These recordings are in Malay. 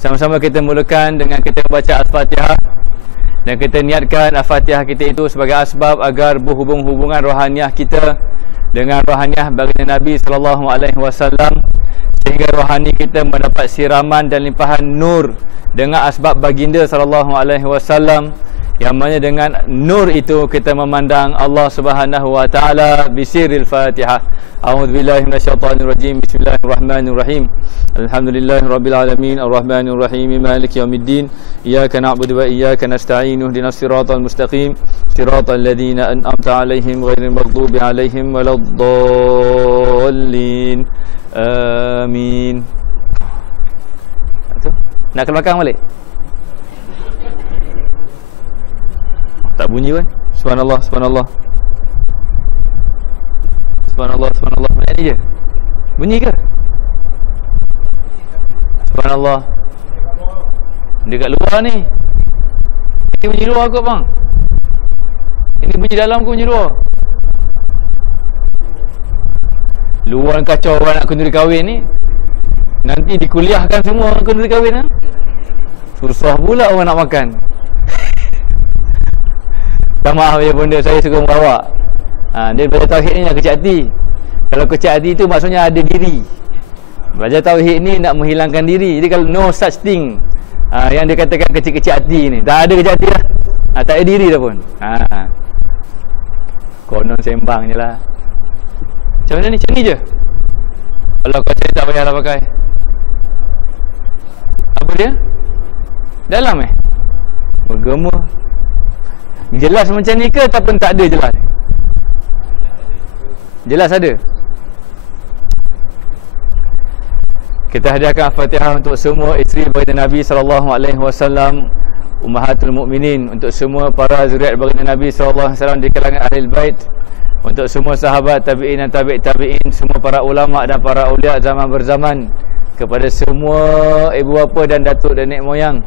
Sama-sama kita mulakan dengan kita baca Al-Fatihah, dan kita niatkan Al-Fatihah kita itu sebagai asbab agar berhubung-hubungan rohaniah kita dengan rohaniah baginda Nabi SAW, sehingga rohani kita mendapat siraman dan limpahan nur dengan asbab baginda SAW, yang mana dengan nur itu kita memandang Allah Subhanahu wa taala bisiril Fatihah. A'udzubillahi minasyaitonirrajim. Bismillahirrahmanirrahim. Alhamdulillahirabbil alamin arrahmanir rahim maliki yaumiddin. Iyyaka na'budu wa iyyaka nasta'in. Ihdinas siratal mustaqim. Siratal ladzina an'amta 'alaihim ghairil maghdubi 'alaihim waladdallin. Amin. Nak ke belakang balik? Tak bunyi pun. Subhanallah, subhanallah. Subhanallah, subhanallah. Macam ni je. Bunyi ke? Subhanallah. Dekat luar ni. Ini bunyi luar kot bang. Ini bunyi dalam ke bunyi luar? Luar kacau orang nak kenduri kahwin ni. Nanti dikuliahkan semua orang kenduri kahwin ha? Susah pula orang nak makan. Tak maaf ya bunda, saya suka melawak. Dia belajar tauhid ni nak kecil hati. Kalau kecil hati tu maksudnya ada diri. Belajar tauhid ni nak menghilangkan diri. Jadi kalau no such thing, yang dia katakan kecil-kecil hati ni, tak ada kecil hati lah. Tak ada diri dah pun. Konon sembang je lah. Macam mana ni? Macam ni je. Kalau kau cari tak payahlah pakai. Apa dia? Dalam bergema. Jelas macam ni ke ataupun tak ada jelas? Jelas ada. Kita hadiahkan Al-Fatihah untuk semua isteri baginda Nabi SAW, Ummahatul Mukminin, untuk semua para zuriat baginda Nabi SAW di kalangan Ahlul Bait, untuk semua sahabat tabi'in dan tabi'in, semua para ulama dan para aulia zaman berzaman, kepada semua ibu bapa dan datuk dan nenek moyang,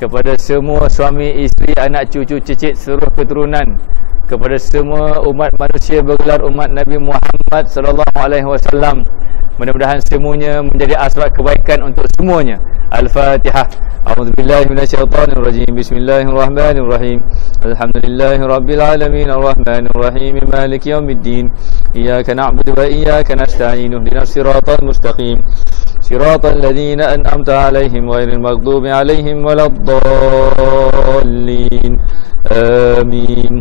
kepada semua suami, isteri, anak, cucu, cicit, seluruh keturunan, kepada semua umat manusia bergelar umat Nabi Muhammad SAW. Mudah-mudahan semuanya menjadi asbab kebaikan untuk semuanya. Al-Fatihah. A'udzubillahi minasyaitonirrajim. Bismillahirrahmanirrahim. Alhamdulillahirabbil alamin arrahmanir rahim maliki yaumiddin. Iyyaka na'budu wa iyyaka nasta'in. Ihdinas siratal mustaqim. Siratal ladzina an'amta 'alaihim ghairil maghdubi 'alaihim waladdallin. Amin.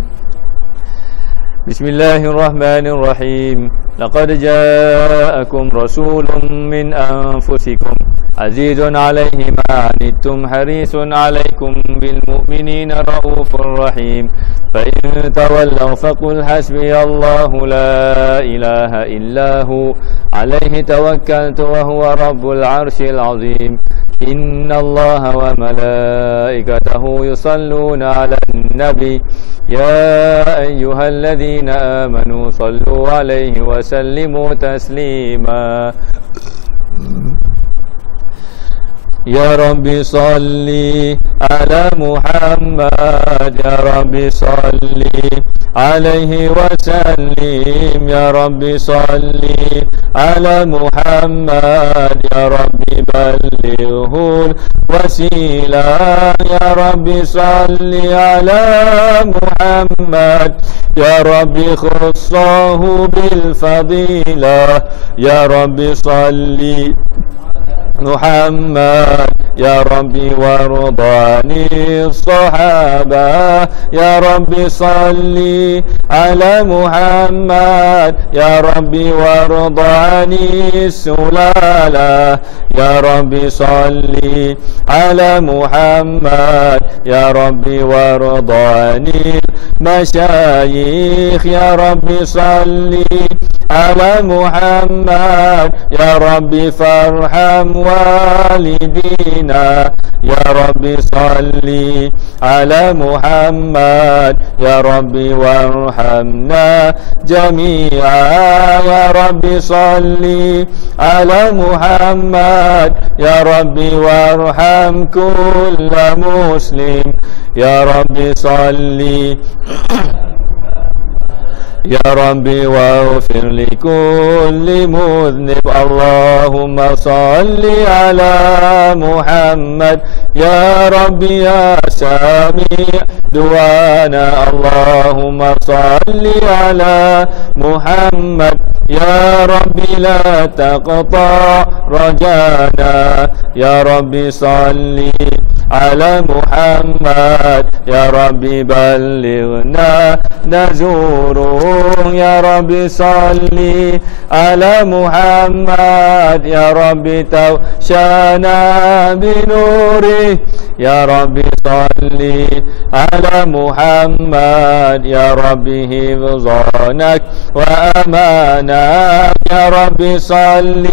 Bismillahirrahmanirrahim. Laqad ja'akum rasulun min anfusikum azizun 'alaihi ma 'anittum harisun 'alaikum bil mu'minina raufur rahim. Fa in tawallaw faqul hasbiyallahu la ilaha illa hu 'alaihi tawakkaltu wa huwa rabbul 'arsyil 'azim. Inna Allaha wa malaikatahu yusalluna 'alan nabi ya ayyuhalladzina amanu sallu 'alaihi wa sallimu taslima. Ya Rabbi salli ala Muhammad, Ya Rabbi salli alaihi wa sallim. Ya Rabbi salli ala Muhammad, Ya Rabbi ballighul wasilah. Ya Rabbi salli ala Muhammad, Ya Rabbi khussahu bil fadilah. Ya Rabbi salli Muhammad, Ya Rabbi wardani sahabah. Ya Rabbi salli ala Muhammad, Ya Rabbi wardani sulalah. Ya Rabbi salli ala Muhammad, Ya Rabbi wardani masyayikh. Ya Rabbi salli ala Muhammad, Ya Rabbi farham walidina. Ya Rabbi salli ala Muhammad, Ya Rabbi warhamna jami'a. Ya Rabbi salli ala Muhammad, Ya Rabbi warham kulla muslim. Ya Rabbi salli يا ربي واغفر لكل مذنب اللهم صل على محمد يا ربي يا سميع دعانا اللهم صل على محمد يا ربي لا تقطع رجانا يا ربي صل على محمد يا ربي بلغنا نزوره يا ربي صل على محمد يا ربي توشانا بنوره يا ربي صل على محمد يا ربي حفظانك وأمانك يا ربي صل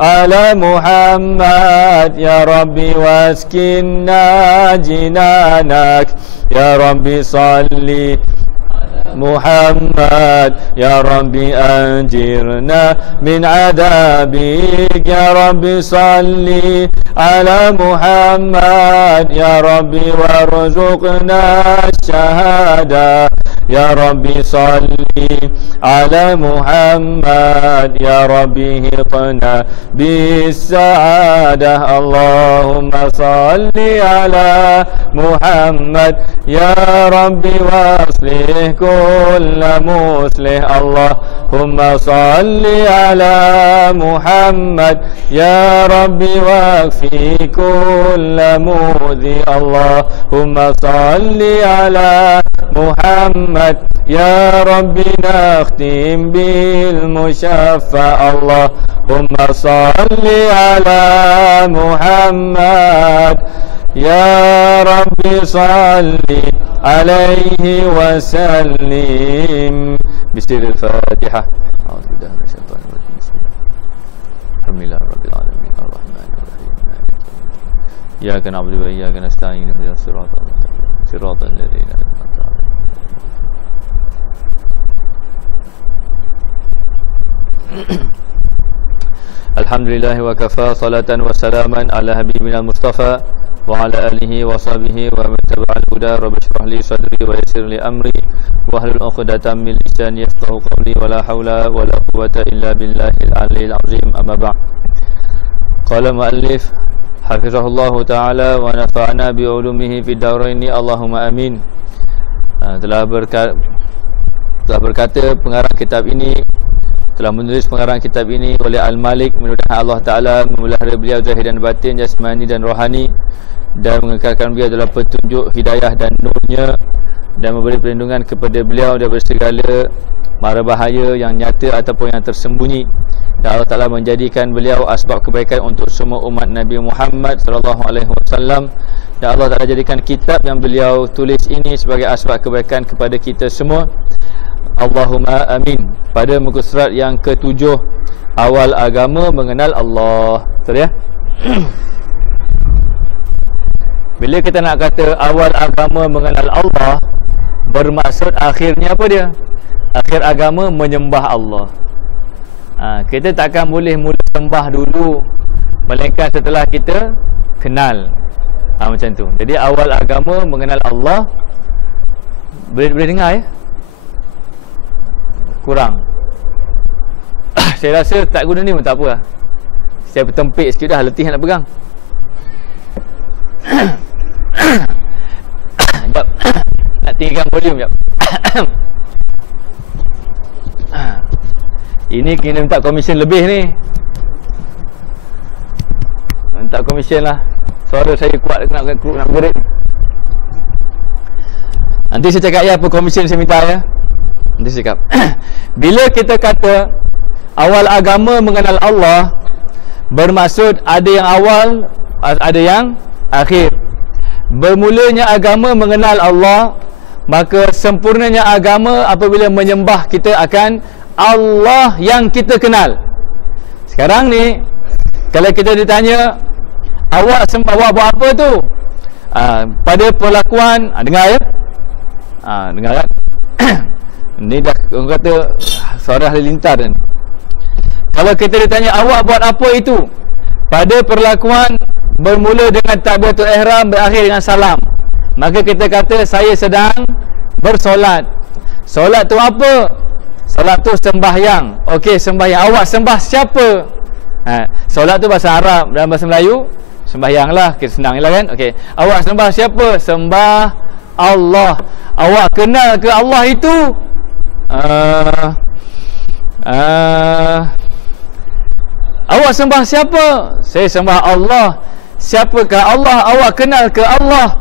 على محمد يا ربي واسكننا جنانك يا ربي صل محمد يا ربي أنجرنا من عذابك يا ربي صل على محمد يا ربي وارزقنا الشهادة يا ربي صل على محمد يا ربي هطنا بالسعادة اللهم صل على محمد يا ربي واصلح كل مصلح اللهم صل على محمد يا ربي واكفي كل مؤذي اللهم صل على محمد يا ربي نختم بالمشفع اللهم صل على محمد يا ربي صل عليه وسلم بسر الفاتحة أعوذ بالله من الشيطان الرجيم بسم الله الحمد لله رب العالمين الرحمن الرحيم إياك نعبد وإياك نستعين اهدنا الصراط المستقيم صراط الذين أنعمت عليهم Alhamdulillah wa kafa salatan wa salaman ala habibina al-mustafa wa ala alihi wa sahbihi wa man tabi'al huda rabbi shrah li sadri wa yassir li amri wa hlul 'uqdatam min lisani yafqahu qawli wa la hawla wa la quwwata illa billahil aliyyil azim amma ba'd. Qala muallif hafizahullah taala wa nafa'ana bi ulumihi fid darain Allahumma amin. Telah berkata pengarang kitab ini, telah menulis pengarang kitab ini oleh Al-Malik, mudah-mudahan Allah Ta'ala memelihara beliau zahir dan batin, jasmani dan rohani, dan mengekalkan beliau dalam petunjuk, hidayah dan nurnya, dan memberi perlindungan kepada beliau daripada segala mara bahaya yang nyata ataupun yang tersembunyi, dan Allah Ta'ala menjadikan beliau asbab kebaikan untuk semua umat Nabi Muhammad SAW, dan Allah Ta'ala jadikan kitab yang beliau tulis ini sebagai asbab kebaikan kepada kita semua. Allahumma amin. Pada muka surat yang ke-7, awal agama mengenal Allah. Betul ya? Bila kita nak kata awal agama mengenal Allah, bermaksud akhirnya apa dia? Akhir agama menyembah Allah. Kita takkan boleh mula sembah dulu, melainkan setelah kita kenal. Macam tu. Jadi awal agama mengenal Allah. Boleh dengar ya? Kurang. Saya rasa tak guna ni pun tak apa lah. Saya bertempik sikit dah, letih nak pegang. Sekejap. Nak tinggikan volume sekejap. Ini kena minta komisen lebih ni. Minta komisen lah. Suara saya kuat nak gerik. Nanti saya cakap ya apa komisen saya minta ya. Nanti saya cakap. Bila kita kata awal agama mengenal Allah, bermaksud ada yang awal, ada yang akhir. Bermulanya agama mengenal Allah, maka sempurnanya agama apabila menyembah kita akan Allah yang kita kenal. Sekarang ni kalau kita ditanya, awak sembah, awak buat apa tu? Pada perlakuan, dengar ya? Dengar kan? Ni dah orang kata suara halilintar ni. Kalau kita ditanya awak buat apa itu, pada perlakuan bermula dengan takbiratul ihram, berakhir dengan salam, maka kita kata saya sedang bersolat. Solat tu apa? Solat tu sembahyang. Okey, sembahyang. Awak sembah siapa? Solat tu bahasa Arab, dalam bahasa Melayu sembahyang lah, senang lah kan. Okey, awak sembah siapa? Sembah Allah. Awak kenal ke Allah itu? Awak sembah siapa? Saya sembah Allah. Siapakah Allah? Awak kenal ke Allah?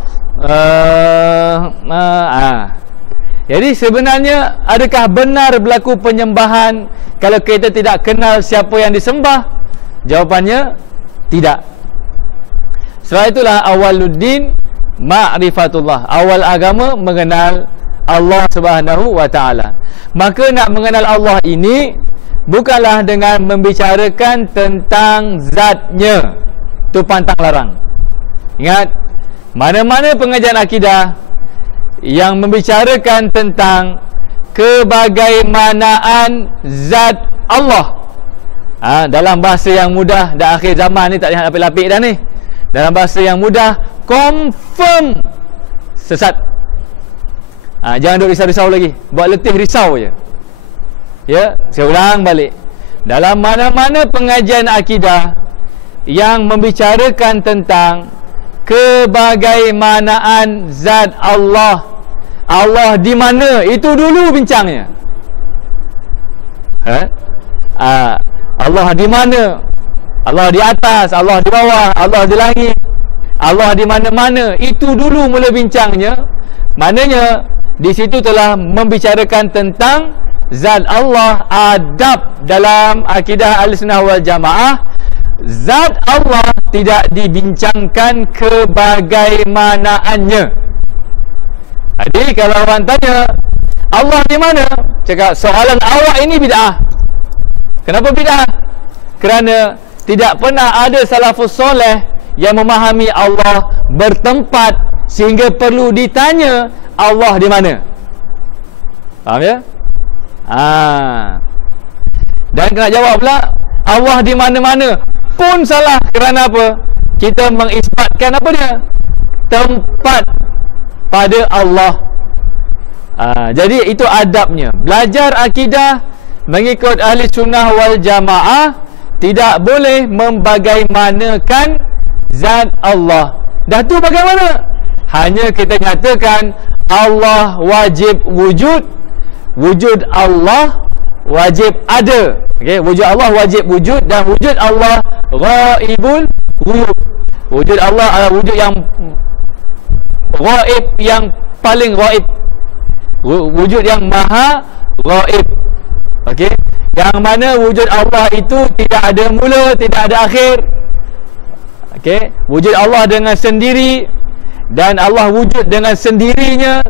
Jadi sebenarnya, adakah benar berlaku penyembahan kalau kita tidak kenal siapa yang disembah? Jawapannya tidak. Sebab itulah awaluddin ma'rifatullah. Awal agama mengenal Allah Subhanahu wa ta'ala. Maka nak mengenal Allah ini bukanlah dengan membicarakan tentang zatnya. Itu pantang larang. Ingat, mana-mana pengajian akidah yang membicarakan tentang kebagaimanaan zat Allah, dalam bahasa yang mudah, dah akhir zaman ni tak ada lapik-lapik dah ni. Dalam bahasa yang mudah, confirm sesat. Jangan duk risau-risau lagi, buat letih risau je. Ya, saya ulang balik. Dalam mana-mana pengajian akidah yang membicarakan tentang kebagaimanaan zat Allah, Allah di mana, itu dulu bincangnya. Allah di mana? Allah di atas, Allah di bawah, Allah di langit, Allah di mana-mana, itu dulu mula bincangnya. Maknanya di situ telah membicarakan tentang zat Allah. Adab dalam akidah Ahlussunnah wal Jamaah, zat Allah tidak dibincangkan kebagaimanaannya. Jadi kalau orang tanya Allah di mana, cakap soalan awak ini bid'ah. Kenapa bid'ah? Kerana tidak pernah ada salafus soleh yang memahami Allah bertempat sehingga perlu ditanya Allah di mana. Faham ya? Dan kena jawab pula Allah di mana-mana pun salah. Kerana apa? Kita mengisbatkan apa dia? Tempat pada Allah. Jadi itu adabnya. Belajar akidah mengikut ahli sunnah wal jamaah tidak boleh membagaimanakan zat Allah. Dah tu bagaimana? Hanya kita nyatakan Allah wajib wujud, wujud Allah wajib ada. Okey, wujud Allah wajib wujud, dan wujud Allah ghaibul wujud. Wujud Allah adalah wujud yang ghaib, yang paling ghaib. Wujud yang maha ghaib. Okey, yang mana wujud Allah itu tidak ada mula, tidak ada akhir. Okey, wujud Allah dengan sendiri, dan Allah wujud dengan sendirinya.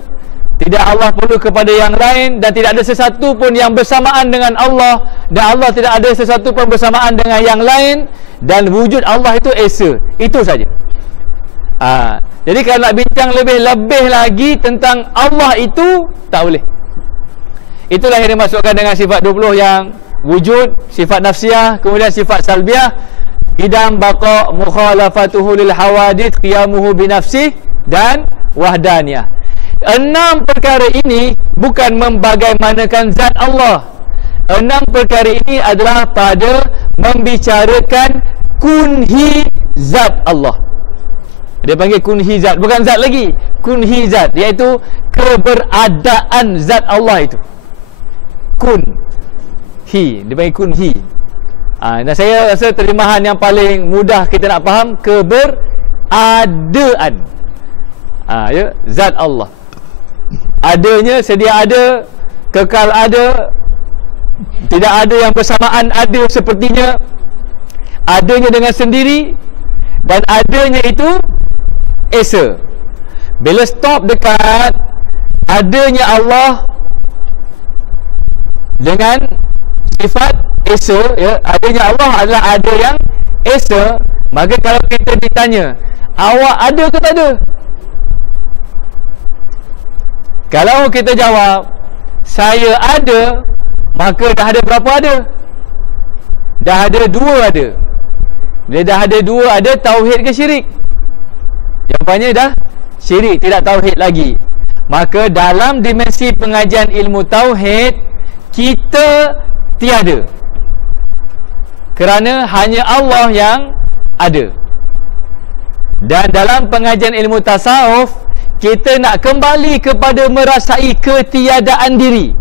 Tidak Allah perlu kepada yang lain, dan tidak ada sesuatu pun yang bersamaan dengan Allah, dan Allah tidak ada sesuatu pun bersamaan dengan yang lain, dan wujud Allah itu esa. Itu saja. Jadi kalau nak bincang lebih-lebih lagi tentang Allah itu, tak boleh. Itulah yang dimasukkan dengan sifat 20 yang wujud, sifat nafsiyah, kemudian sifat salbiyah, idam baqa mukhalafatuhu lil hawadith, qiyamuhu binafsih, dan wahdaniyah. 6 perkara ini bukan membagaimanakan zat Allah. 6 perkara ini adalah pada membicarakan kunhi zat Allah. Dia panggil kunhi zat, bukan zat lagi, kunhi zat, iaitu keberadaan zat Allah itu. Kun hi, dia panggil kunhi. Dan saya rasa terjemahan yang paling mudah kita nak faham, keberadaan. Ya, zat Allah. Adanya, sedia ada, kekal ada, tidak ada yang bersamaan ada sepertinya, adanya dengan sendiri, dan adanya itu esa. Bila stop dekat adanya Allah dengan sifat esa, ya, adanya Allah adalah ada yang esa, maka kalau kita ditanya awak ada ke tak ada, kalau kita jawab saya ada, maka dah ada berapa ada? Dah ada 2 ada. Bila dah ada 2 ada, tauhid ke syirik? Jawapannya dah syirik, tidak tauhid lagi. Maka dalam dimensi pengajian ilmu tauhid, kita tiada, kerana hanya Allah yang ada. Dan dalam pengajian ilmu tasawuf, kita nak kembali kepada merasai ketiadaan diri.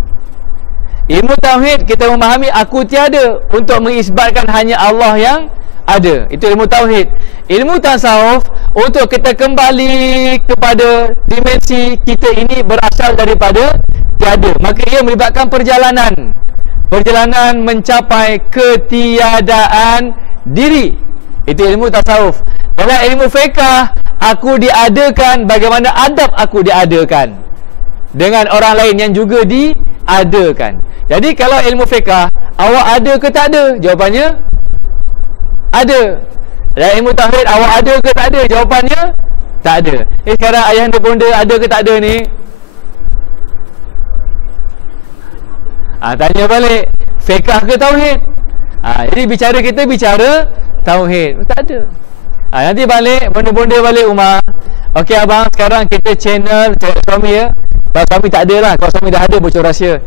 Ilmu tauhid kita memahami aku tiada untuk mengisbatkan hanya Allah yang ada. Itu ilmu tauhid. Ilmu tasawuf untuk kita kembali kepada dimensi kita ini berasal daripada tiada. Maka ia melibatkan perjalanan mencapai ketiadaan diri. Itu ilmu tasawuf. Dalam ilmu fiqh, aku diadakan bagaimana adab aku diadakan dengan orang lain yang juga diadakan. Jadi kalau ilmu fiqh, awak ada ke tak ada? Jawapannya ada. Dalam ilmu tauhid, awak ada ke tak ada? Jawapannya tak ada. Sekarang ayah anda bonda ada ke tak ada ni? Tanya balik, fiqh ke tauhid? Jadi kita bicara tauhid. Tak ada. Nanti balik, bonda-bonda balik rumah. Okey abang, sekarang kita channel cari suami ya. Kalau suami tak ada lah, kalau suami dah ada bocor rahsia.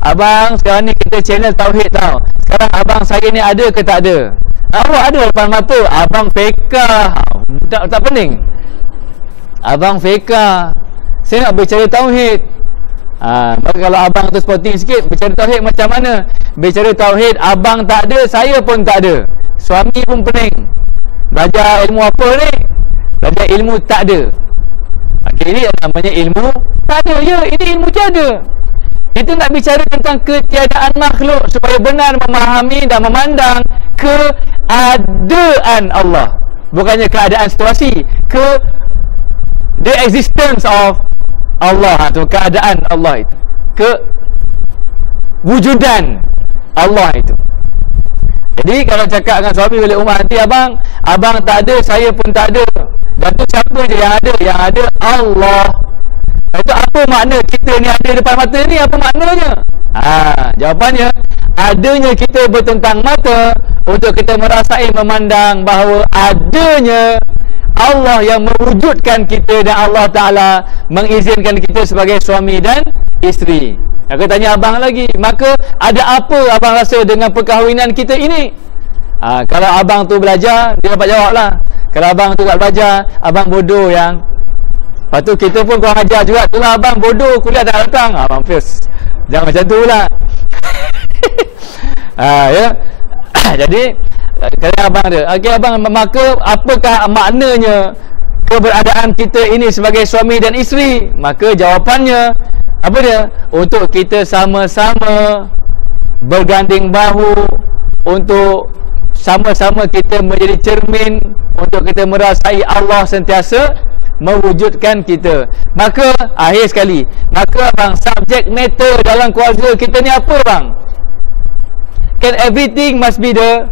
Abang, sekarang ni kita channel tauhid tau. Sekarang abang saya ni ada ke tak ada? Awak ada depan mata. Abang fiqh. Tak pening. Abang fiqh. Saya nak bercari tauhid. Maka kalau abang tu sporting sikit, bercari tauhid macam mana? Bercari tauhid, abang tak ada, saya pun tak ada, suami pun pening. Belajar ilmu apa ni? Belajar ilmu tak ada. Ini namanya ilmu tak ada. Ya, ini ilmu tiada. Kita nak bicara tentang ketiadaan makhluk supaya benar memahami dan memandang keadaan Allah, bukannya keadaan situasi. The existence of Allah, atau keadaan Allah itu, kewujudan Allah itu. Jadi kalau cakap dengan suami balik rumah, nanti abang tak ada, saya pun tak ada. Dan tu siapa je yang ada? Yang ada Allah. Itu apa makna kita ni ada depan mata ni? Apa maknanya? Jawapannya, adanya kita bertentang mata untuk kita merasai, memandang bahawa adanya Allah yang mewujudkan kita, dan Allah Ta'ala mengizinkan kita sebagai suami dan isteri. Aku tanya abang lagi, maka ada apa abang rasa dengan perkahwinan kita ini? Kalau abang tu belajar, dia dapat jawab lah. Kalau abang tu tak belajar, abang bodoh yang. Lepas tu kita pun kurang ajar juga. Itulah abang bodoh, kuliah tak datang. Abang Firs, jangan macam tu lah. Ya. Jadi kata abang dia, okey abang, maka apakah maknanya keberadaan kita ini sebagai suami dan isteri? Maka jawapannya apa dia? Untuk kita sama-sama berganding bahu, untuk sama-sama kita menjadi cermin, untuk kita merasai Allah sentiasa mewujudkan kita. Maka akhir sekali, maka abang, subject matter dalam keluarga kita ni apa bang? Can everything must be the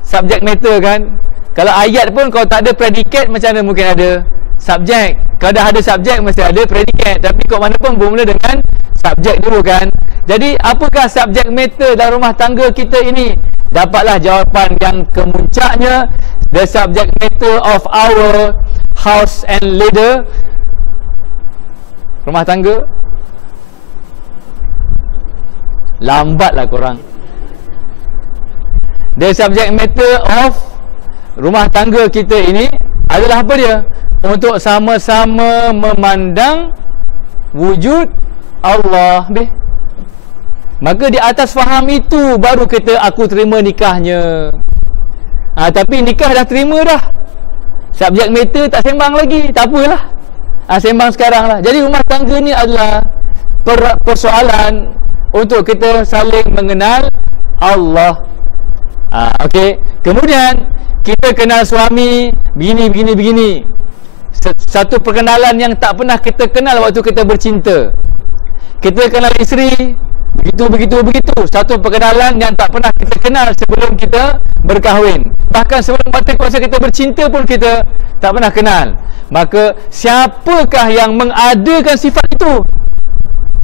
subject matter kan? Kalau ayat pun kalau tak ada predikat, macam mana mungkin ada subjek? Kalau dah ada subjek, mesti ada predikat. Tapi kok mana pun bermula dengan subjek dulu kan? Jadi apakah subjek matter dalam rumah tangga kita ini? Dapatlah jawapan yang kemuncaknya. The subject matter of our house and leader, rumah tangga. Lambatlah korang. The subject matter of rumah tangga kita ini adalah apa dia? Untuk sama-sama memandang wujud Allah. Maka di atas faham itu baru kita aku terima nikahnya. Tapi nikah dah terima dah, subjek matter tak sembang lagi. Tak apalah, sembang sekarang lah. Jadi rumah tangga ni adalah persoalan untuk kita saling mengenal Allah. Okey. Kemudian kita kenal suami begini. Satu perkenalan yang tak pernah kita kenal waktu kita bercinta. Kita kenal isteri begitu. Satu perkenalan yang tak pernah kita kenal sebelum kita berkahwin. Bahkan sebelum masa kita bercinta pun kita tak pernah kenal. Maka siapakah yang mengadakan sifat itu?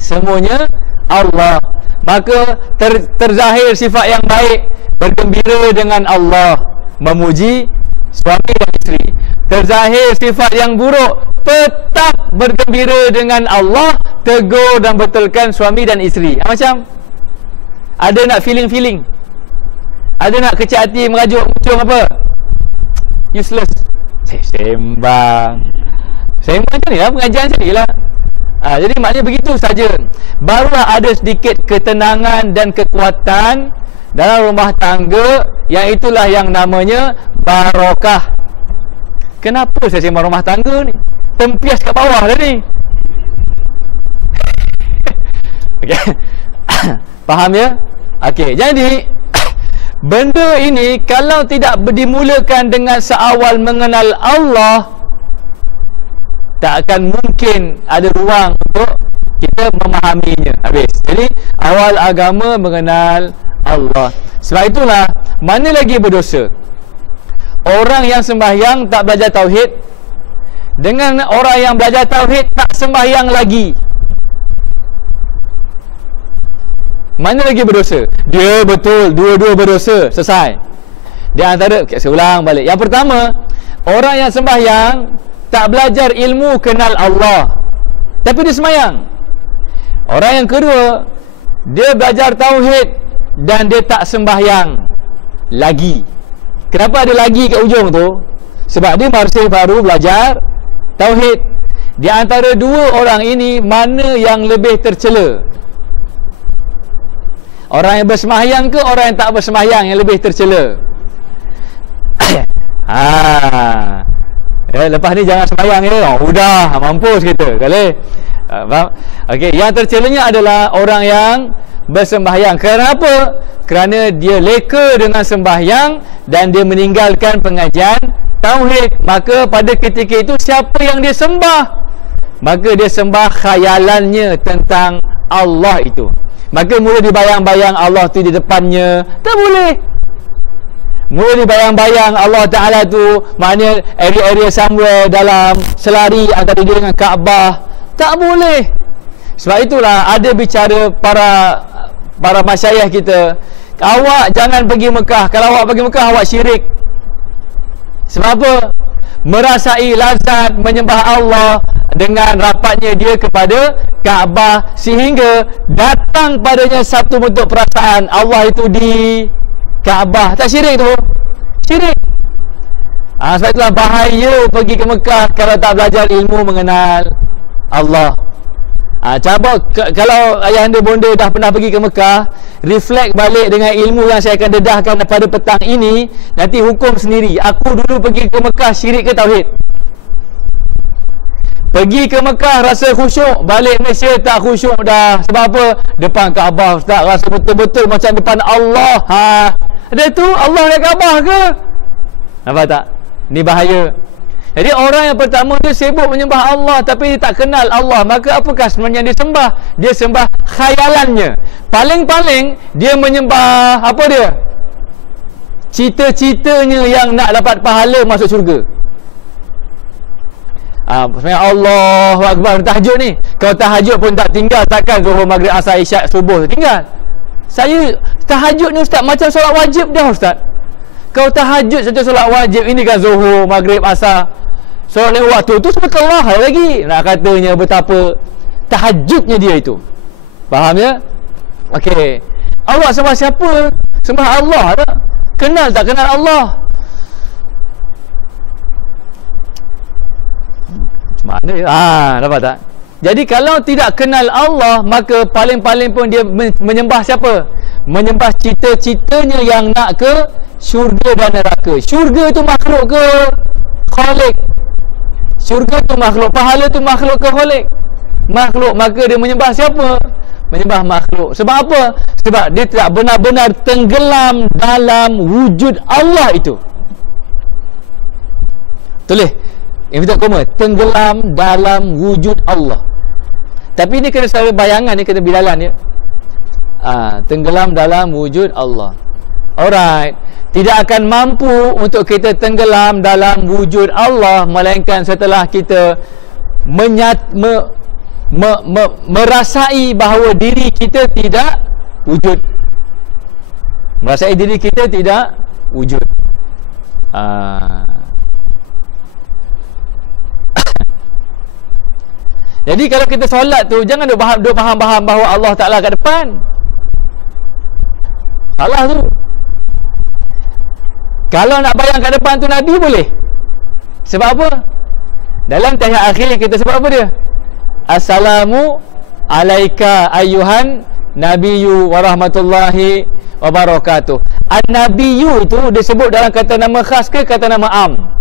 Semuanya Allah. Maka terzahir sifat yang baik, bergembira dengan Allah, memuji suami dan isteri. Terzahir sifat yang buruk, tetap bergembira dengan Allah, tegur dan betulkan suami dan isteri. Macam ada nak feeling, ada nak kecil hati, merajuk, muncung apa, useless. Sembang macam ni lah pengajian saya lah. Jadi maknanya begitu saja. Barulah ada sedikit ketenangan dan kekuatan dalam rumah tangga, yang itulah yang namanya barakah. Kenapa saya sembang rumah tangga ni? Tempias kat bawah dah ni. Okay. Faham ya? Okey, jadi benda ini kalau tidak dimulakan dengan seawal mengenal Allah, tak akan mungkin ada ruang untuk kita memahaminya. Habis. Jadi awal agama mengenal Allah. Sebab itulah, mana lagi berdosa orang yang sembahyang tak belajar tauhid dengan orang yang belajar tauhid tak sembahyang lagi. Mana lagi berdosa? Dia betul, dua-dua berdosa. Selesai. Di antara, saya ulang balik. Yang pertama, orang yang sembahyang tak belajar ilmu kenal Allah, tapi dia sembahyang. Orang yang kedua, dia belajar tauhid dan dia tak sembahyang lagi. Kenapa ada lagi kat ujung tu? Sebab dia masih baru belajar tauhid. Di antara dua orang ini, mana yang lebih tercela? Orang yang bersembahyang ke orang yang tak bersembahyang yang lebih tercela? Lepas ni jangan sembahyang ya. Udah mampus kita. Boleh? Faham? Okey, yang tercelanya adalah orang yang bersembahyang. Kenapa? Kerana dia leka dengan sembahyang dan dia meninggalkan pengajian tauhid. Maka pada ketika itu, siapa yang dia sembah? Maka dia sembah khayalannya tentang Allah itu. Maka mula dibayang-bayang Allah tu di depannya. Tak boleh. Mula dibayang-bayang Allah Ta'ala tu, maknanya area-area somewhere dalam selari antara dia dengan Kaabah. Tak boleh. Sebab itulah ada bicara para masyayikh kita, awak jangan pergi Mekah. Kalau awak pergi Mekah, awak syirik. Sebab apa? Merasai lazat menyembah Allah dengan rapatnya dia kepada Kaabah, sehingga datang padanya satu bentuk perasaan Allah itu di Kaabah. Tak syirik tu? Syirik. Sebab itulah bahaya pergi ke Mekah kalau tak belajar ilmu mengenal Allah. Cuba kalau ayah anda bonda dah pernah pergi ke Mekah, reflect balik dengan ilmu yang saya akan dedahkan pada petang ini. Nanti hukum sendiri. Aku dulu pergi ke Mekah syirik ke tauhid? Pergi ke Mekah rasa khusyuk, balik Malaysia tak khusyuk dah. Sebab apa? Depan Kaabah ustaz, rasa betul-betul macam depan Allah. Ada tu Allah dekat Kaabah ke? Nampak tak? Ni bahaya. Jadi orang yang pertama, dia sibuk menyembah Allah tapi dia tak kenal Allah. Maka apakah sebenarnya dia sembah? Dia sembah khayalannya. Paling-paling dia menyembah apa dia? Cita-citanya yang nak dapat pahala masuk syurga. Sebenarnya Allahu Akbar tahajud ni. Kalau tahajud pun tak tinggal, takkan Zuhur, Maghrib, Asar, Isyak, Subuh tinggal. Saya tahajud ni ustaz macam solat wajib dah ustaz. Kalau tahajud satu solat wajib, ini kan Zuhur, Maghrib, Asar, solat lewat waktu tu subhanallah lagi. Nak katanya betapa tahajudnya dia itu. Faham ya? Okey. Awak sembah siapa? Sembah Allah tak? Kenal tak kenal Allah? Macam mana? Dapat tak? Jadi kalau tidak kenal Allah, maka paling-paling pun dia menyembah siapa? Menyembah cita-citanya yang nak ke syurga dan neraka. Syurga tu makhluk ke khalik? Syurga tu makhluk. Pahala tu makhluk ke khalik? Makhluk. Maka dia menyembah siapa? Menyembah makhluk. Sebab apa? Sebab dia tidak benar-benar tenggelam dalam wujud Allah itu. Tulis inverted comma, tenggelam dalam wujud Allah. Tapi ini kena secara bayangan, ni kena bidalan ya. Tenggelam dalam wujud Allah. Alright. Tidak akan mampu untuk kita tenggelam dalam wujud Allah melainkan setelah kita merasai bahawa diri kita tidak wujud. Merasai diri kita tidak wujud. Jadi kalau kita solat tu, jangan duk faham bahawa Allah Ta'ala kat depan. Salah tu. Kalau nak bayang kat depan tu Nabi boleh. Sebab apa? Dalam tahiyat akhir kita sebut apa dia? Assalamu alaika ayyuhan nabiyyu wa rahmatullahi wa barakatuh. An-nabiyyu itu disebut dalam kata nama khas ke kata nama am?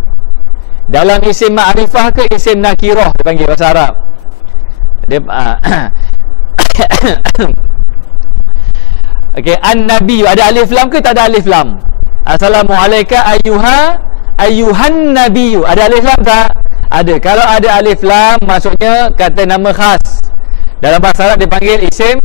Dalam isim ma'rifah ke isim nakirah dipanggil bahasa Arab? Dia okey, an-nabiyyu ada alif lam ke tak ada alif lam? Assalamu alaika ayyuhan nabiyyu. Ada alif lam tak? Ada. Kalau ada alif lam maksudnya kata nama khas. Dalam bahasa Arab dipanggil isim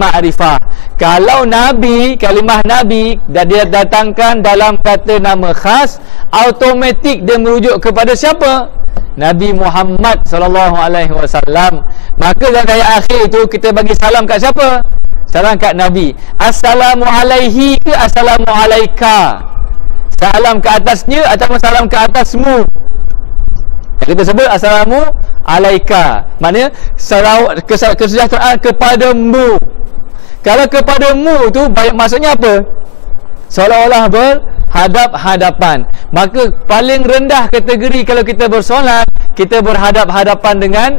ma'rifah. Kalau nabi, kalimah nabi dia datangkan dalam kata nama khas, automatik dia merujuk kepada siapa? Nabi Muhammad sallallahu alaihi wasallam. Maka dalam ayat akhir itu kita bagi salam kat siapa? Salam kat Nabi. Assalamu alaihi ke assalamu alaika? Salam ke atasnya atau salam ke atasmu? Kita sebut assalamu alaika. Maknanya kesejahteraan kepadamu. Kalau kepadamu tu maksudnya apa? Seolah-olah berhadap-hadapan. Maka paling rendah kategori kalau kita bersolat, kita berhadap-hadapan dengan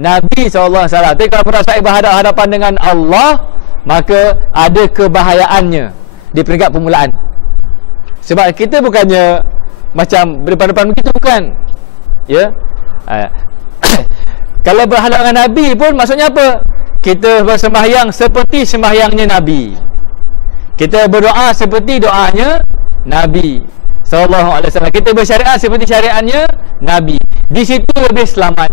Nabi SAW. Tapi kalau saya berhadap-hadapan dengan Allah, maka ada kebahayaannya di peringkat permulaan. Sebab kita bukannya macam depan-depan begitu, bukan. Ya. Kalau berhadap dengan Nabi pun maksudnya apa? Kita bersembahyang seperti sembahyangnya Nabi. Kita berdoa seperti doanya Nabi sallallahu alaihi wasallam. Kita bersyariat seperti syariatnya Nabi. Di situ lebih selamat.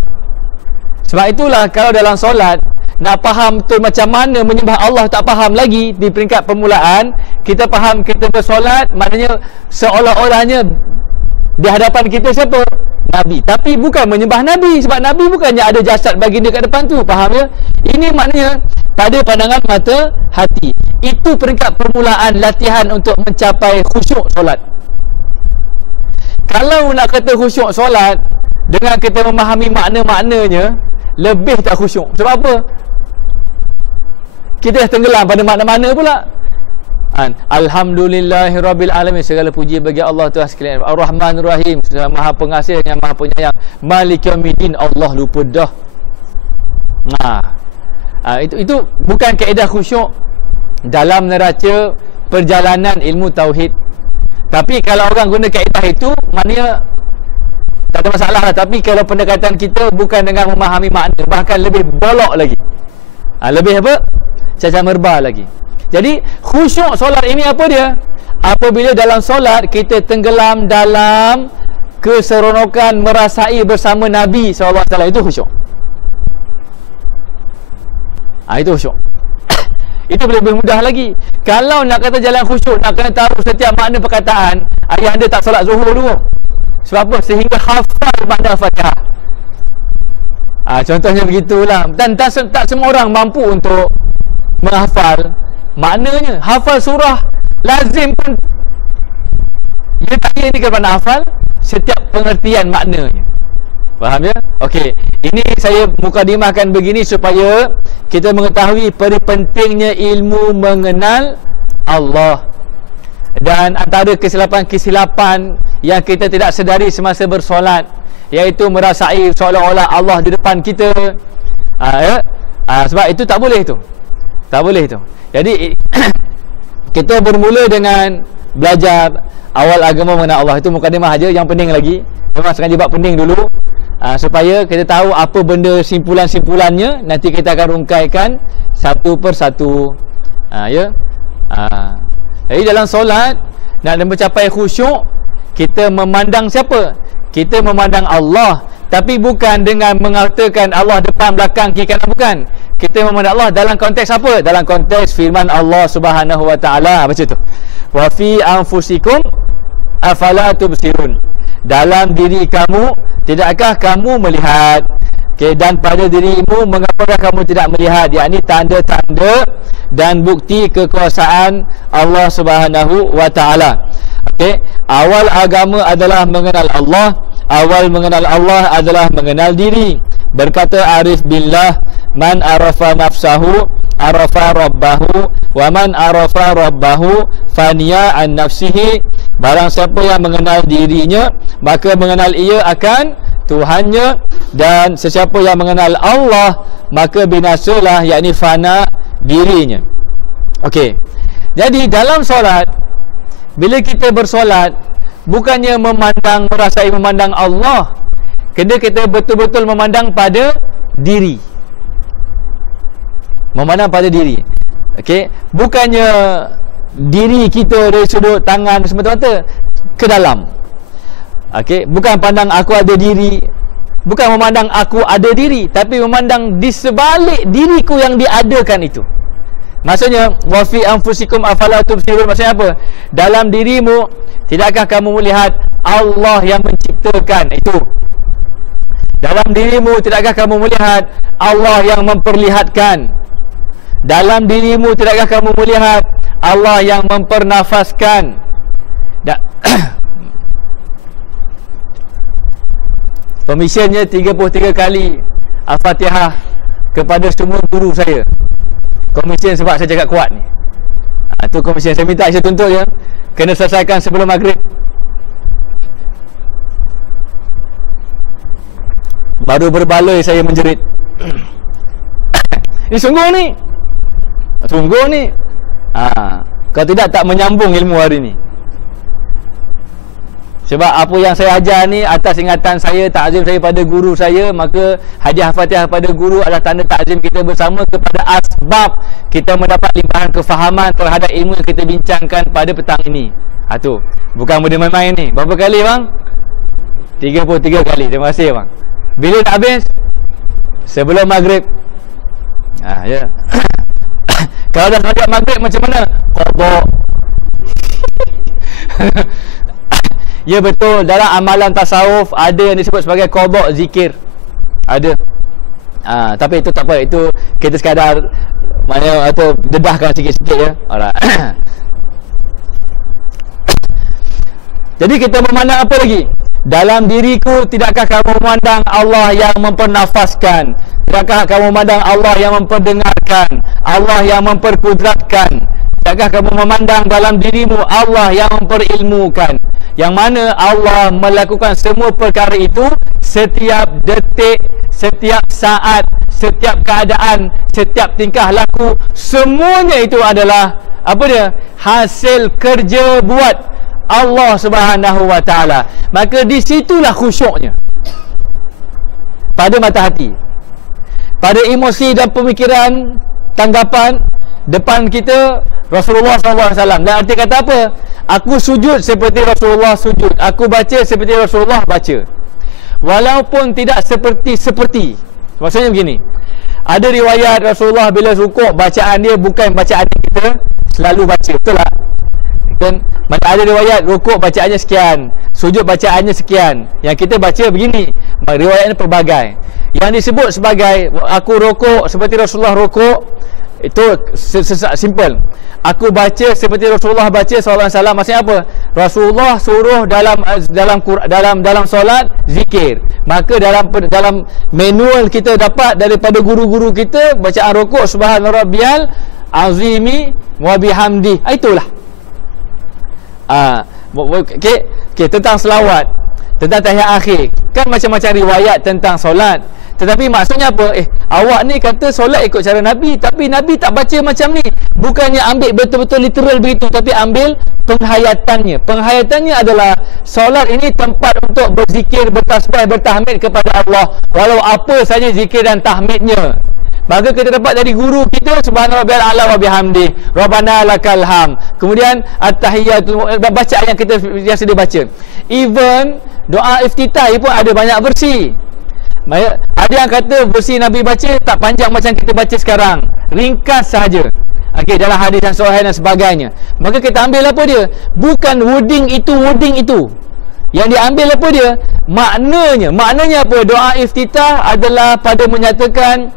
Sebab itulah kalau dalam solat nak faham betul macam mana menyembah Allah tak faham lagi di peringkat permulaan, kita faham kita bersolat maknanya seolah-olahnya di hadapan kita siapa? Nabi. Tapi bukan menyembah Nabi, sebab Nabi bukannya ada jasad baginda kat depan tu, faham ya? Ini maknanya pada pandangan mata hati. Itu peringkat permulaan latihan untuk mencapai khusyuk solat. Kalau nak kata khusyuk solat dengan kita memahami makna-maknanya, lebih tak khusyuk. Sebab apa? Kita dah tenggelam pada makna-makna pula. Alhamdulillahirabbil alamin, segala puji bagi Allah Tuhan sekalian. Ar-Rahmanir Rahim, Maha Pengasih yang Maha Penyayang. Maliki yaumiddin, Allah lupa dah. Itu bukan kaedah khusyuk dalam neraca perjalanan ilmu tauhid. Tapi kalau orang guna kaedah itu, maknanya tak ada masalah lah. Tapi kalau pendekatan kita bukan dengan memahami makna, bahkan lebih bolok lagi, lebih apa? Cacat merba lagi. Jadi khusyuk solat ini apa dia? Apabila dalam solat kita tenggelam dalam keseronokan merasai bersama Nabi SAW, itu khusyuk. Itu khusyuk. Itu lebih mudah lagi. Kalau nak kata jalan khusyuk, nak kena tahu setiap makna perkataan. Ayah anda tak solat zuhur dulu. Sebab apa? Sehingga hafal makna Fatihah. Contohnya begitulah. Dan tak semua orang mampu untuk menghafal maknanya. Hafal surah lazim pun dia tak kira ni kalau nak hafal setiap pengertian maknanya. Faham ya? Okey, ini saya mukadimahkan begini supaya kita mengetahui pentingnya ilmu mengenal Allah. Dan antara kesilapan-kesilapan yang kita tidak sedari semasa bersolat, iaitu merasai seolah-olah Allah di depan kita. Sebab itu tak boleh tu. Tak boleh tu. Jadi kita bermula dengan belajar awal agama mengenal Allah. Itu mukadimah aja, yang pening lagi. Memang sengaja buat pening dulu supaya kita tahu apa benda simpulan-simpulannya. Nanti kita akan rungkaikan satu per satu. Jadi dalam solat nak mencapai khusyuk, kita memandang siapa? Kita memandang Allah. Tapi bukan dengan mengatakan Allah depan, belakang, kiri kanan, bukan. Kita memandang Allah dalam konteks apa? Dalam konteks firman Allah Subhanahu wa taala. Baca tu. Wa fi anfusikum afala tubsirun. Dalam diri kamu, tidakkah kamu melihat? Okay, dan pada dirimu, mengapakah kamu tidak melihat? Yakni tanda-tanda dan bukti kekuasaan Allah Subhanahu wa taala. Okey, awal agama adalah mengenal Allah. awal mengenal Allah adalah mengenal diri. Berkata Arif billah, man arafa nafsahu arafa rabbahu, wa man arafa rabbahu faniya an nafsihi. Barang siapa yang mengenal dirinya, maka mengenal ia akan Tuhannya, dan sesiapa yang mengenal Allah, maka binasalah, yakni fana dirinya. Okey. Jadi dalam solat, bila kita bersolat, bukannya merasai memandang Allah, kena kita betul-betul memandang pada diri. Memandang pada diri. Okey, bukannya diri kita dari sudut tangan semata-mata ke dalam. Okey, bukan pandang aku ada diri, bukan memandang aku ada diri, tapi memandang di sebalik diriku yang diadakan itu. Maksudnya, wa fi anfusikum afala tubsirun, maksudnya apa? Dalam dirimu, tidakkah kamu melihat Allah yang menciptakan itu? Dalam dirimu, tidakkah kamu melihat Allah yang memperlihatkan? Dalam dirimu, tidakkah kamu melihat Allah yang mempernafaskan? Komisinya 33 kali Al-Fatihah kepada semua guru saya. Komisen sebab saya cakap kuat ni. Itu komisen saya minta saya tuntut ya. Kena selesaikan sebelum maghrib. Baru berbaloi saya menjerit. Ini sungguh ni. Sungguh ni. Kalau tidak tak menyambung ilmu hari ni. Sebab apa yang saya ajar ni atas ingatan saya, takzim saya pada guru saya, maka hadiah Fatihah pada guru adalah tanda takzim kita bersama kepada asbab kita mendapat limpahan kefahaman terhadap ilmu yang kita bincangkan pada petang ini. Tu bukan benda main-main ni. Berapa kali bang? 33 kali. Terima kasih bang. Bila nak habis? Sebelum maghrib. Ya. Kalau dah solat maghrib macam mana? Qada. Ya betul, dalam amalan tasawuf ada yang disebut sebagai qada zikir. Ada. Tapi itu tak apa, itu kita sekadar mana atau dedahkan sikit-sikit ya. Alright. Jadi kita memandang apa lagi? Dalam diriku, tidakkah kamu memandang Allah yang mempernafaskan? Tidakkah kamu memandang Allah yang memperdengarkan? Allah yang memperkudratkan? Tidakkah kamu memandang dalam dirimu Allah yang memperilmukan? Yang mana Allah melakukan semua perkara itu setiap detik, setiap saat, setiap keadaan, setiap tingkah laku, semuanya itu adalah apa dia? Hasil kerja buat Allah Subhanahu wa taala. Maka di situlah khusyuknya. Pada mata hati, pada emosi dan pemikiran, tanggapan depan kita Rasulullah SAW. Dan arti kata apa? Aku sujud seperti Rasulullah sujud, aku baca seperti Rasulullah baca, walaupun tidak seperti. Maksudnya begini, ada riwayat Rasulullah bila rukuk, bacaan dia bukan bacaan kita selalu baca, betul tak? Kan ada riwayat rukuk bacaannya sekian, sujud bacaannya sekian. Yang kita baca begini, riwayatnya pelbagai. Yang disebut sebagai aku rukuk seperti Rasulullah rukuk, itu simple. Aku baca seperti Rasulullah baca sallallahu alaihi wasallam. Maksudnya apa? Rasulullah suruh dalam solat zikir. Maka dalam manual kita dapat daripada guru-guru kita, bacaan rukuk subhana rabbiyal azimi wa bihamdi. Itulah. Okey, tentang selawat, tentang tahiyat akhir. Kan macam-macam riwayat tentang solat. Tetapi maksudnya apa? Awak ni kata solat ikut cara Nabi, tapi Nabi tak baca macam ni. Bukannya ambil betul-betul literal begitu, tapi ambil penghayatannya. Penghayatannya adalah solat ini tempat untuk berzikir, bertasbih, bertahmid kepada Allah, walau apa saja zikir dan tahmidnya. Maka kita dapat dari guru kita subhanarabbiyal a'la wa bihamdi rabbana lakal ham. Kemudian at-tahiyatul, bacaan yang kita biasa dia baca. Even doa iftitah pun ada banyak versi. Ada yang kata versi Nabi baca tak panjang macam kita baca sekarang, ringkas sahaja. Okey, dalam hadis yang sahih dan sebagainya. Maka kita ambil apa dia? Bukan wording itu. Yang diambil apa dia? Maknanya apa? Doa iftitah adalah pada menyatakan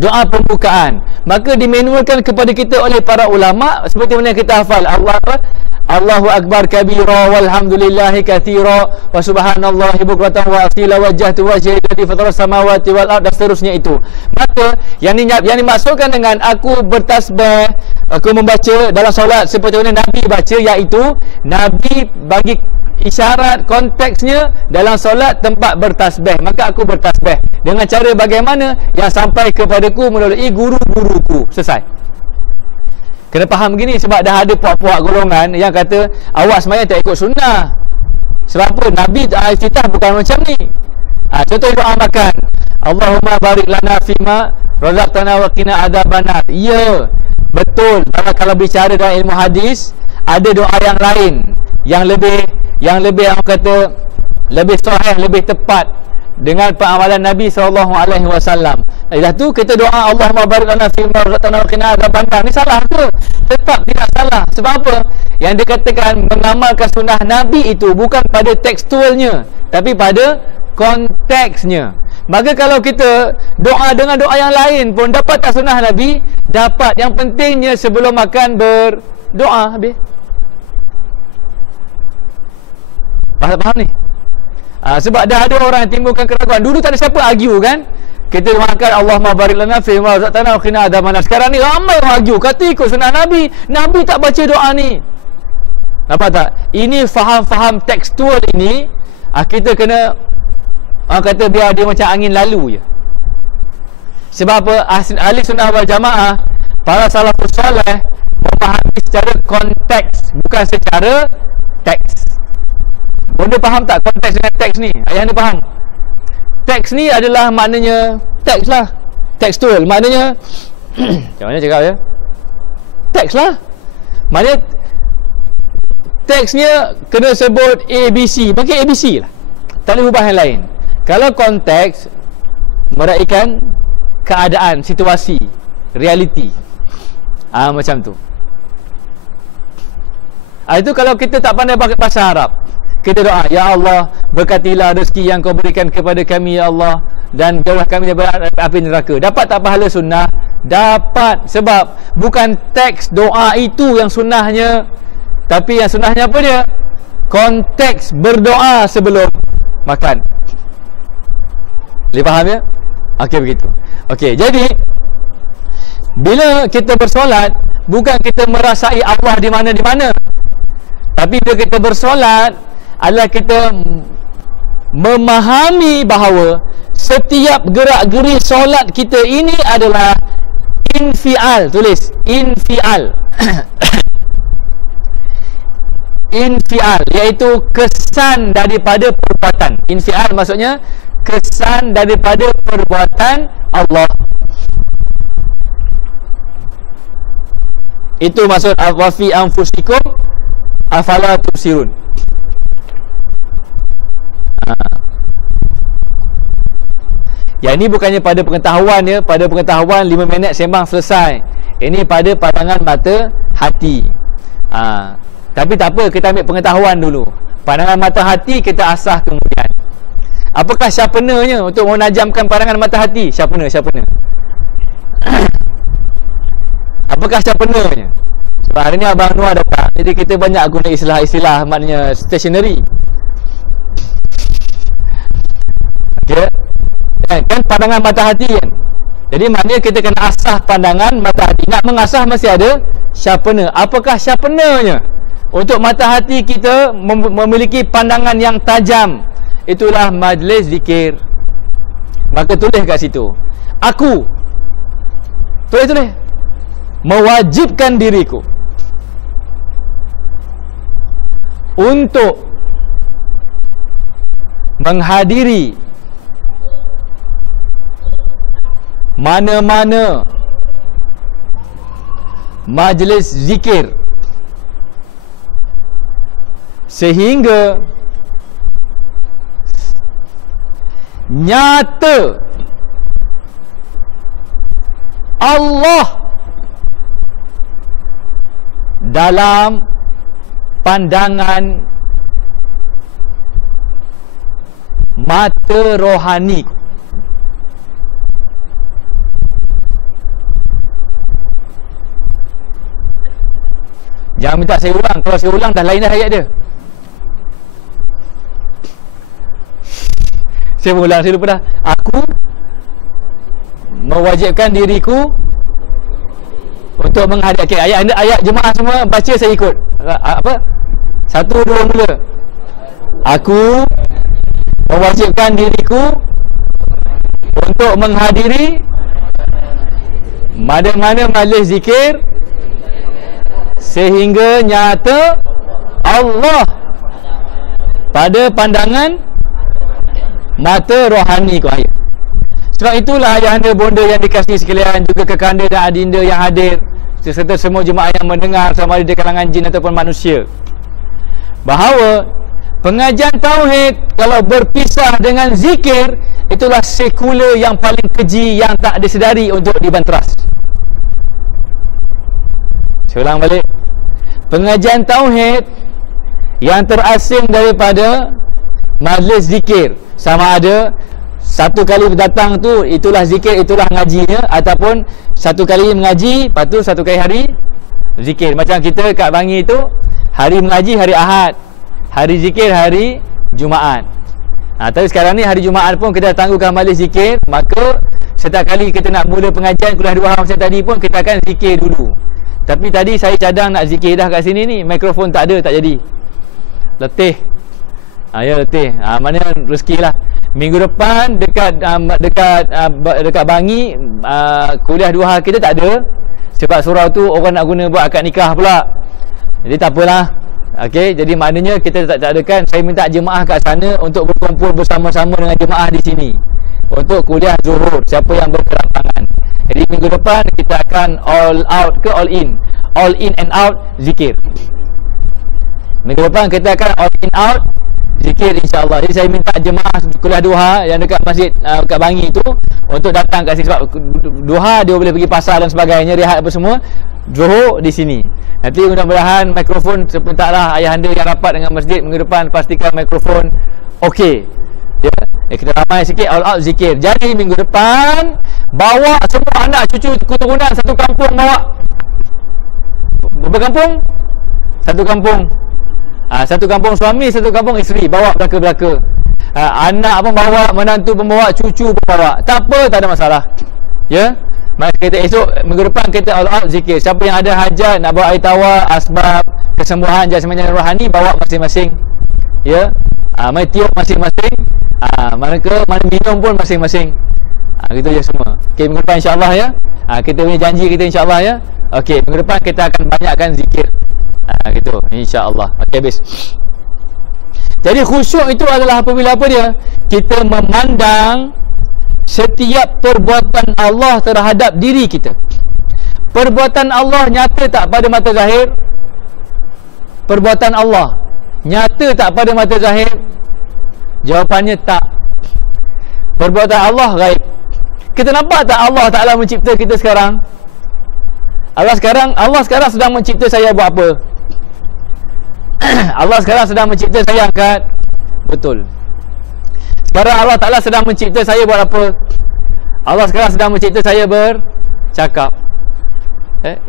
doa pembukaan. Maka dimanualkan kepada kita oleh para ulama seperti mana kita hafal Allah Allahu akbar kabira walhamdulillahi katsira wa subhanallahi bukratan wa asila wajjahtu wajhi di fataras samawati wal ard, dan seterusnya itu. Maka yang dimaksudkan dengan aku bertasbih, aku membaca dalam solat seperti mana Nabi baca, iaitu Nabi bagi isyarat konteksnya dalam solat tempat bertasbih, maka aku bertasbih dengan cara bagaimana yang sampai kepadaku melalui guru-guruku. Selesai. Kena faham begini, sebab dah ada puak-puak golongan yang kata awak semayang tak ikut sunnah. Sebab apa? Nabi iftitah bukan macam ni. Contoh doa makan, Allahumma barik lana fima razaqtana wa qina adzabannar. Ya, betul. Kalau bicara dalam ilmu hadis, ada doa yang lain yang lebih orang kata lebih sahih, lebih tepat dengan pengamalan Nabi SAW. Dah tu kita doa Allahumma barik lana fima razaqtana wa qina adzabannar. Ni salah ke? Tetap tidak salah. Sebab apa? Yang dikatakan mengamalkan sunnah Nabi itu bukan pada tekstualnya, tapi pada konteksnya. Maka kalau kita doa dengan doa yang lain pun dapat tak sunnah Nabi? Dapat. Yang pentingnya sebelum makan berdoa. Habis. Faham ni? Sebab dah ada orang yang timbulkan keraguan. Dulu tak ada siapa argue kan? Kita makan Allahumma barik lana fi ma razaqtana wa qina adzabannar. Sekarang ni ramai orang argue, kata ikut sunnah Nabi. Nabi tak baca doa ni. Nampak tak? Ini faham-faham tekstual ini, kita kena orang kata biar dia macam angin lalu je. Sebab apa? Ahli sunnah wal jamaah, para salafus soleh memahami secara konteks, bukan secara teks. Benda faham tak konteks dengan teks ni? Ayah anda faham? Teks ni adalah maknanya teks lah, tekstual. Maknanya macam mana cakap ya? Teks lah. Maknanya teksnya kena sebut ABC, pakai ABC lah, tak ada ubah yang lain. Kalau konteks meraihkan keadaan, situasi, realiti, macam tu. Itu kalau kita tak pandai pakai bahasa Arab, kita doa, ya Allah, berkatilah rezeki yang kau berikan kepada kami, ya Allah, dan jauhlah kami daripada api neraka. Dapat tak pahala sunnah? Dapat. Sebab bukan teks doa itu yang sunnahnya, tapi yang sunnahnya apa dia? Konteks berdoa sebelum makan. Boleh faham ya? Okey, begitu. Okey, jadi bila kita bersolat, bukan kita merasai Allah di mana-mana, tapi bila kita bersolat adalah kita memahami bahawa setiap gerak-geri solat kita ini adalah infial. Tulis infial. Infial, iaitu kesan daripada perbuatan. Infial maksudnya kesan daripada perbuatan Allah. Itu maksud wa fi anfusikum afala tubsirun. Yang ini bukannya pada pengetahuan ya, pada pengetahuan 5 minit sembang selesai. Ini pada pandangan mata hati. Tapi tak apa, kita ambil pengetahuan dulu. Pandangan mata hati kita asah kemudian. Apakah sharpenernya untuk menajamkan pandangan mata hati? Sharpener. Apakah sharpenernya? Sebab hari ni Abang Noah datang, jadi kita banyak guna istilah-istilah, maknanya stationery. Okay? Kan pandangan mata hati kan? Jadi maknanya kita kena asah pandangan mata hati. Nak mengasah mesti ada sharpener. Apakah sharpenernya? Untuk mata hati kita memiliki pandangan yang tajam, itulah majlis zikir. Maka tulis kat situ, aku tulis mewajibkan diriku untuk menghadiri mana-mana majlis zikir sehingga nyata Allah dalam pandangan mata rohani. Jangan minta saya ulang. Kalau saya ulang dah lain dah ayat dia. Saya ulang, saya lupa dah. Aku mewajibkan diriku untuk menghadiri. Okay, ayat jemaah semua baca, saya ikut. Apa? 1, 2 mula. Aku mewajibkan diriku untuk menghadiri mana-mana majlis zikir sehingga nyata Allah pada pandangan mata rohani ku. Sebab itulah ayahanda bonda yang dikasihi sekalian, juga kekanda dan adinda yang hadir, serta semua jemaah yang mendengar, sama ada di kalangan jin ataupun manusia, bahawa pengajian tauhid kalau berpisah dengan zikir, itulah sekular yang paling keji yang tak disedari untuk dibanteras. Saya ulang balik. Pengajian tauhid yang terasing daripada majlis zikir, sama ada satu kali datang tu itulah zikir, itulah ngajinya, ataupun satu kali mengaji, lepas tu satu kali hari zikir. Macam kita kat Bangi tu, hari mengaji hari Ahad, hari zikir hari Jumaat. Tapi sekarang ni hari Jumaat pun kita tangguhkan majlis zikir, maka setiap kali kita nak mula pengajian kuliah duha macam tadi pun kita akan zikir dulu. Tapi tadi saya cadang nak zikir dah kat sini ni, mikrofon tak ada, tak jadi. Letih. Ya letih. Mana rezeki lah. Minggu depan dekat Bangi, kuliah duha kita tak ada. Sebab surau tu orang nak guna buat akad nikah pula. Jadi tak apalah. Okey, jadi maknanya kita tak adakan. Saya minta jemaah kat sana untuk berkumpul bersama-sama dengan jemaah di sini untuk kuliah zuhur, siapa yang berkedatangan. Jadi minggu depan kita akan all out ke all in and out zikir. Minggu depan kita akan all in out zikir, insya-Allah. Jadi saya minta jemaah kuliah duha yang dekat masjid kat Bangi tu untuk datang kat sini, sebab duha dia boleh pergi pasar dan sebagainya, rehat apa semua. Zuhur di sini. Nanti mudah-mudahan mikrofon, sebentarlah ayahanda yang rapat dengan masjid minggu depan pastikan mikrofon okey. Ya, kita ramai sikit all out zikir. Jadi minggu depan bawa semua anak cucu keturunan satu kampung, bawa. Berapa kampung? Satu kampung. Satu kampung suami, satu kampung isteri, bawa belaka-belaka. Anak pun bawa, menantu pun bawa, cucu pun bawa. Tak apa, tak ada masalah. Ya. Maka kita esok minggu depan kita all out zikir. Siapa yang ada hajat nak bawa air tawar, asbab kesembuhan jasmani dan rohani, bawa masing-masing. Ya. Mai tiup masing-masing. Mana minum pun masing-masing. Gitu je semua. Okey, minggu depan insya-Allah ya. Kita punya janji kita insya-Allah ya. Okey, minggu depan kita akan banyakkan zikir. Gitu insya-Allah. Okey, habis. Jadi khusyuk itu adalah apabila apa dia? Kita memandang setiap perbuatan Allah terhadap diri kita. Perbuatan Allah nyata tak pada mata zahir? Perbuatan Allah nyata tak pada mata zahir? Jawapannya tak. Perbuatan Allah gaib. Kita nampak tak Allah Ta'ala mencipta kita sekarang? Allah sekarang sedang mencipta saya buat apa? Allah sekarang sedang mencipta saya angkat. Betul. Sekarang Allah Ta'ala sedang mencipta saya buat apa? Allah sekarang sedang mencipta saya bercakap.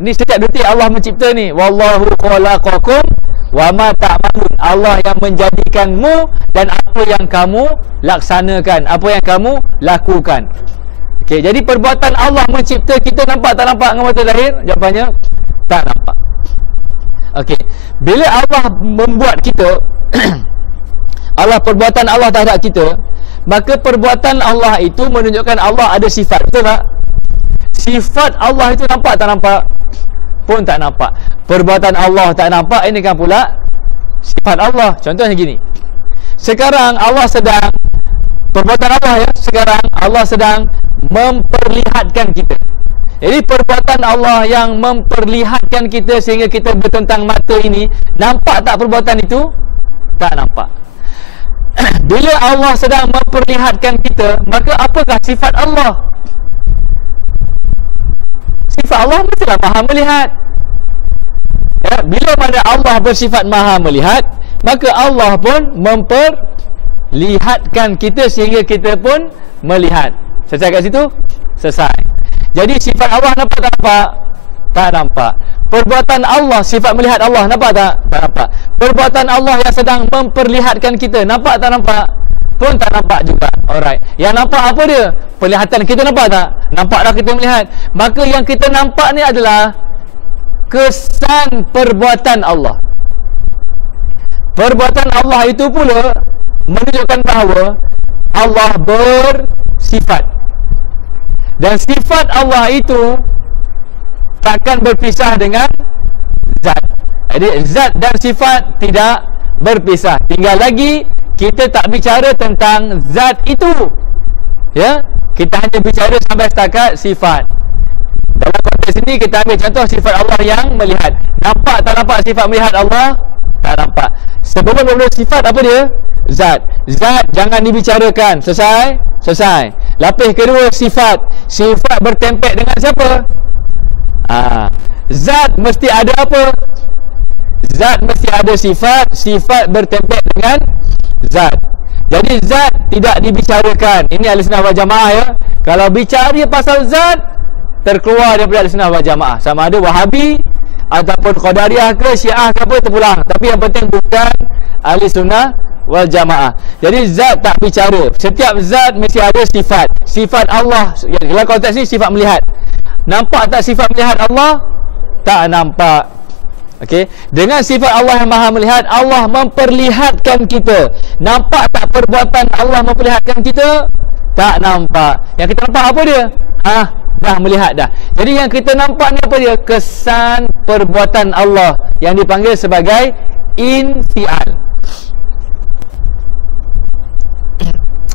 Ini setiap detik Allah mencipta ni. Wallahu khalaqakum wa ma ta'malun. Allah yang menjadikanmu dan apa yang kamu laksanakan, apa yang kamu lakukan. Okey, jadi perbuatan Allah mencipta kita nampak tak nampak dengan mata zahir? Jawapannya tak nampak. Okey, bila Allah membuat kita Allah, perbuatan Allah terhadap kita, maka perbuatan Allah itu menunjukkan Allah ada sifat. Betul tak? Sifat Allah itu nampak tak nampak? Pun tak nampak. Perbuatan Allah tak nampak, ini kan pula sifat Allah. Contohnya gini. Sekarang Allah sedang, perbuatan Allah ya, sekarang Allah sedang memperlihatkan kita. Jadi perbuatan Allah yang memperlihatkan kita sehingga kita bertentang mata ini, nampak tak perbuatan itu? Tak nampak. Bila Allah sedang memperlihatkan kita, maka apakah sifat Allah? Sifat Allah mestilah maha melihat. Ya, bila mana Allah bersifat maha melihat, maka Allah pun memperlihatkan kita sehingga kita pun melihat. Selesai kat situ? Selesai. Jadi sifat Allah nampak tak nampak? Tak nampak. Perbuatan Allah, sifat melihat Allah, nampak tak? Tak nampak. Perbuatan Allah yang sedang memperlihatkan kita, nampak tak nampak? Pun tak nampak juga. Alright. Yang nampak apa dia? Penglihatan kita, nampak tak? Nampaklah kita melihat. Maka yang kita nampak ni adalah kesan perbuatan Allah. Perbuatan Allah itu pula menunjukkan bahawa Allah bersifat. Dan sifat Allah itu takkan berpisah dengan zat. Jadi zat dan sifat tidak berpisah. Tinggal lagi kita tak bicara tentang zat itu, ya, kita hanya bicara sampai setakat sifat. Dalam konteks ini kita ambil contoh sifat Allah yang melihat. Nampak tak nampak sifat melihat Allah? Tak nampak. Sebelum sifat apa dia? Zat. Zat jangan dibicarakan. Selesai. Lapis kedua sifat. Sifat bertempek dengan siapa? Zat mesti ada apa? Zat mesti ada sifat. Sifat bertempek dengan zat. Jadi zat tidak dibicarakan. Ini Ahlussunnah wal Jamaah, ya. Kalau bicara pasal zat, terkeluar daripada Ahlussunnah wal Jamaah. Sama ada Wahabi ataupun Qadariyah ke Syiah ke apa, terpulang. Tapi yang penting bukan Ahlussunnah wal Jamaah. Jadi zat tak bicara. Setiap zat mesti ada sifat. Sifat Allah, dalam konteks ni sifat melihat. Nampak tak sifat melihat Allah? Tak nampak. Okey, dengan sifat Allah yang Maha melihat, Allah memperlihatkan kita. Nampak tak perbuatan Allah memperlihatkan kita? Tak nampak. Yang kita nampak apa dia? Dah melihat dah. Jadi yang kita nampak ni apa dia? Kesan perbuatan Allah yang dipanggil sebagai infial.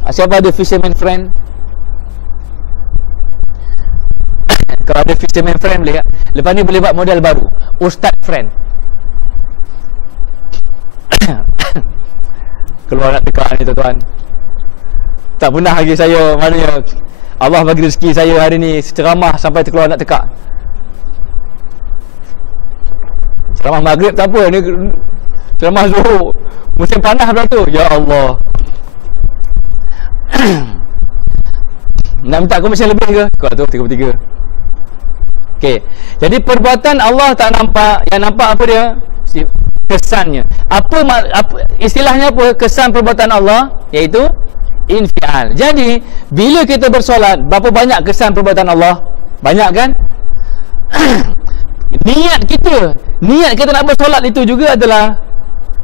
Siapa ada fisherman friend? Kalau ada fisherman friend boleh tak? Lepas ni boleh buat model baru, Ustaz friend. Keluar nak tekak ni tuan-tuan. Tak pernah lagi saya, maknanya Allah bagi rezeki saya hari ni ceramah sampai terkeluar nak tekak. Ceramah maghrib tak apa, ni ceramah Zuhur, musim panas pula tu. Ya Allah. Nak minta komisen lebih ke? Kau tu 33. Okey. Jadi perbuatan Allah tak nampak, yang nampak apa dia? Kesannya. Apa istilahnya apa? Kesan perbuatan Allah iaitu infial. Jadi bila kita bersolat, berapa banyak kesan perbuatan Allah? Banyak kan? Niat kita nak bersolat itu juga adalah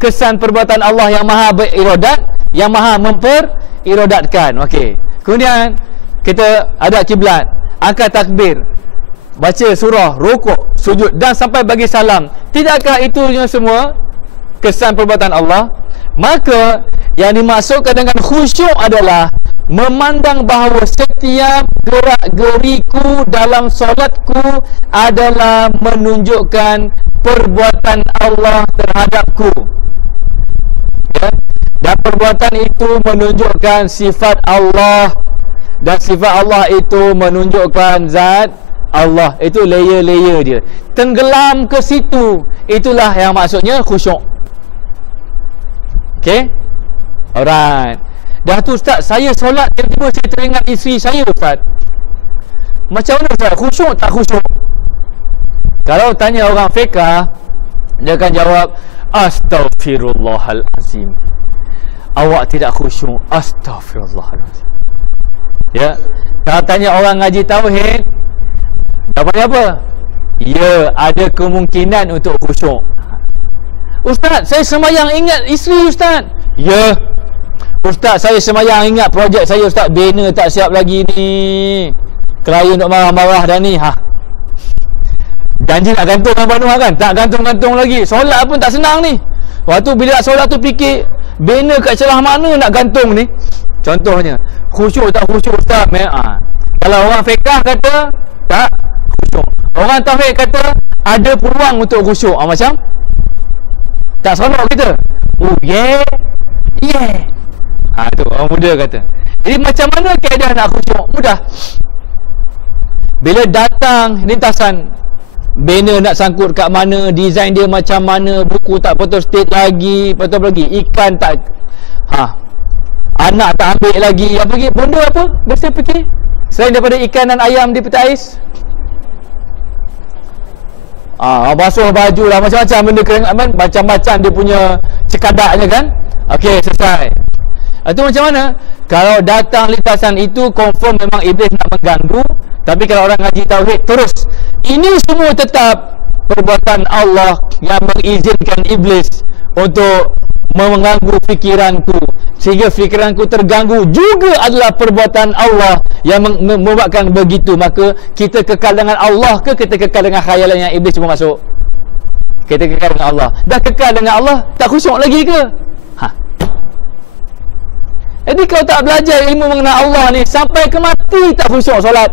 kesan perbuatan Allah yang Maha berirodat, yang Maha memperirodatkan. Okey. Kemudian kita ada kiblat, angkat takbir, baca surah, rukuk, sujud dan sampai bagi salam. Tidakkah itu semua kesan perbuatan Allah? Maka yang dimaksudkan dengan khusyuk adalah memandang bahawa setiap gerak-geriku dalam solatku adalah menunjukkan perbuatan Allah terhadapku, ya? Dan perbuatan itu menunjukkan sifat Allah, dan sifat Allah itu menunjukkan zat Allah. Itu layer-layer dia, tenggelam ke situ. Itulah yang maksudnya khusyuk. Okey, alright. Dah tu Ustaz, saya solat tiba-tiba saya teringat isteri saya Ustaz. Macam mana Ustaz? Khusyuk tak khusyuk? Kalau tanya orang fiqh, dia akan jawab Astaghfirullahalazim. Awak tidak khusyuk. Astaghfirullahalazim. Ya. Kalau tanya orang ngaji tauhid, jawapannya apa? Ya, ada kemungkinan untuk khusyuk. Ustaz, saya semayang ingat isteri Ustaz. Ya. Ustaz, saya semayang ingat projek saya Ustaz, banner tak siap lagi ni, klien nak marah-marah dah ni. Janji nak gantung dengan Banuh kan? Tak gantung-gantung lagi. Solat pun tak senang ni. Waktu bila nak solat tu fikir, banner kat celah mana nak gantung ni? Contohnya, khusyuk tak khusyuk Ustaz? Kalau orang fiqh kata tak khusyuk, orang tauhid kata ada peluang untuk khusyuk. Macam tak seronok kita. Oh yeah, yeah. Tu orang muda kata. Jadi macam mana keadaan nak khusyuk? Mudah. Bila datang lintasan, banner nak sangkut kat mana, design dia macam mana, buku tak photo state lagi, ikan tak anak tak ambil lagi, apa lagi, benda apa biasa fikir selain daripada ikan dan ayam di peti ais? Basuh baju lah, macam-macam benda keringat, macam-macam dia punya cekadaknya kan. Okey, selesai. Itu macam mana? Kalau datang lintasan itu, confirm memang iblis nak mengganggu. Tapi kalau orang ngaji tauhid terus, ini semua tetap perbuatan Allah yang mengizinkan iblis untuk mengganggu fikiranku, sehingga fikiranku terganggu, juga adalah perbuatan Allah yang membuatkan begitu. Maka kita kekal dengan Allah ke kita kekal dengan khayalan yang iblis cuma masuk? Kita kekal dengan Allah. Dah kekal dengan Allah, tak khusyuk lagi ke? Jadi kalau tak belajar ilmu mengenai Allah ni, sampai ke mati tak khusyuk solat.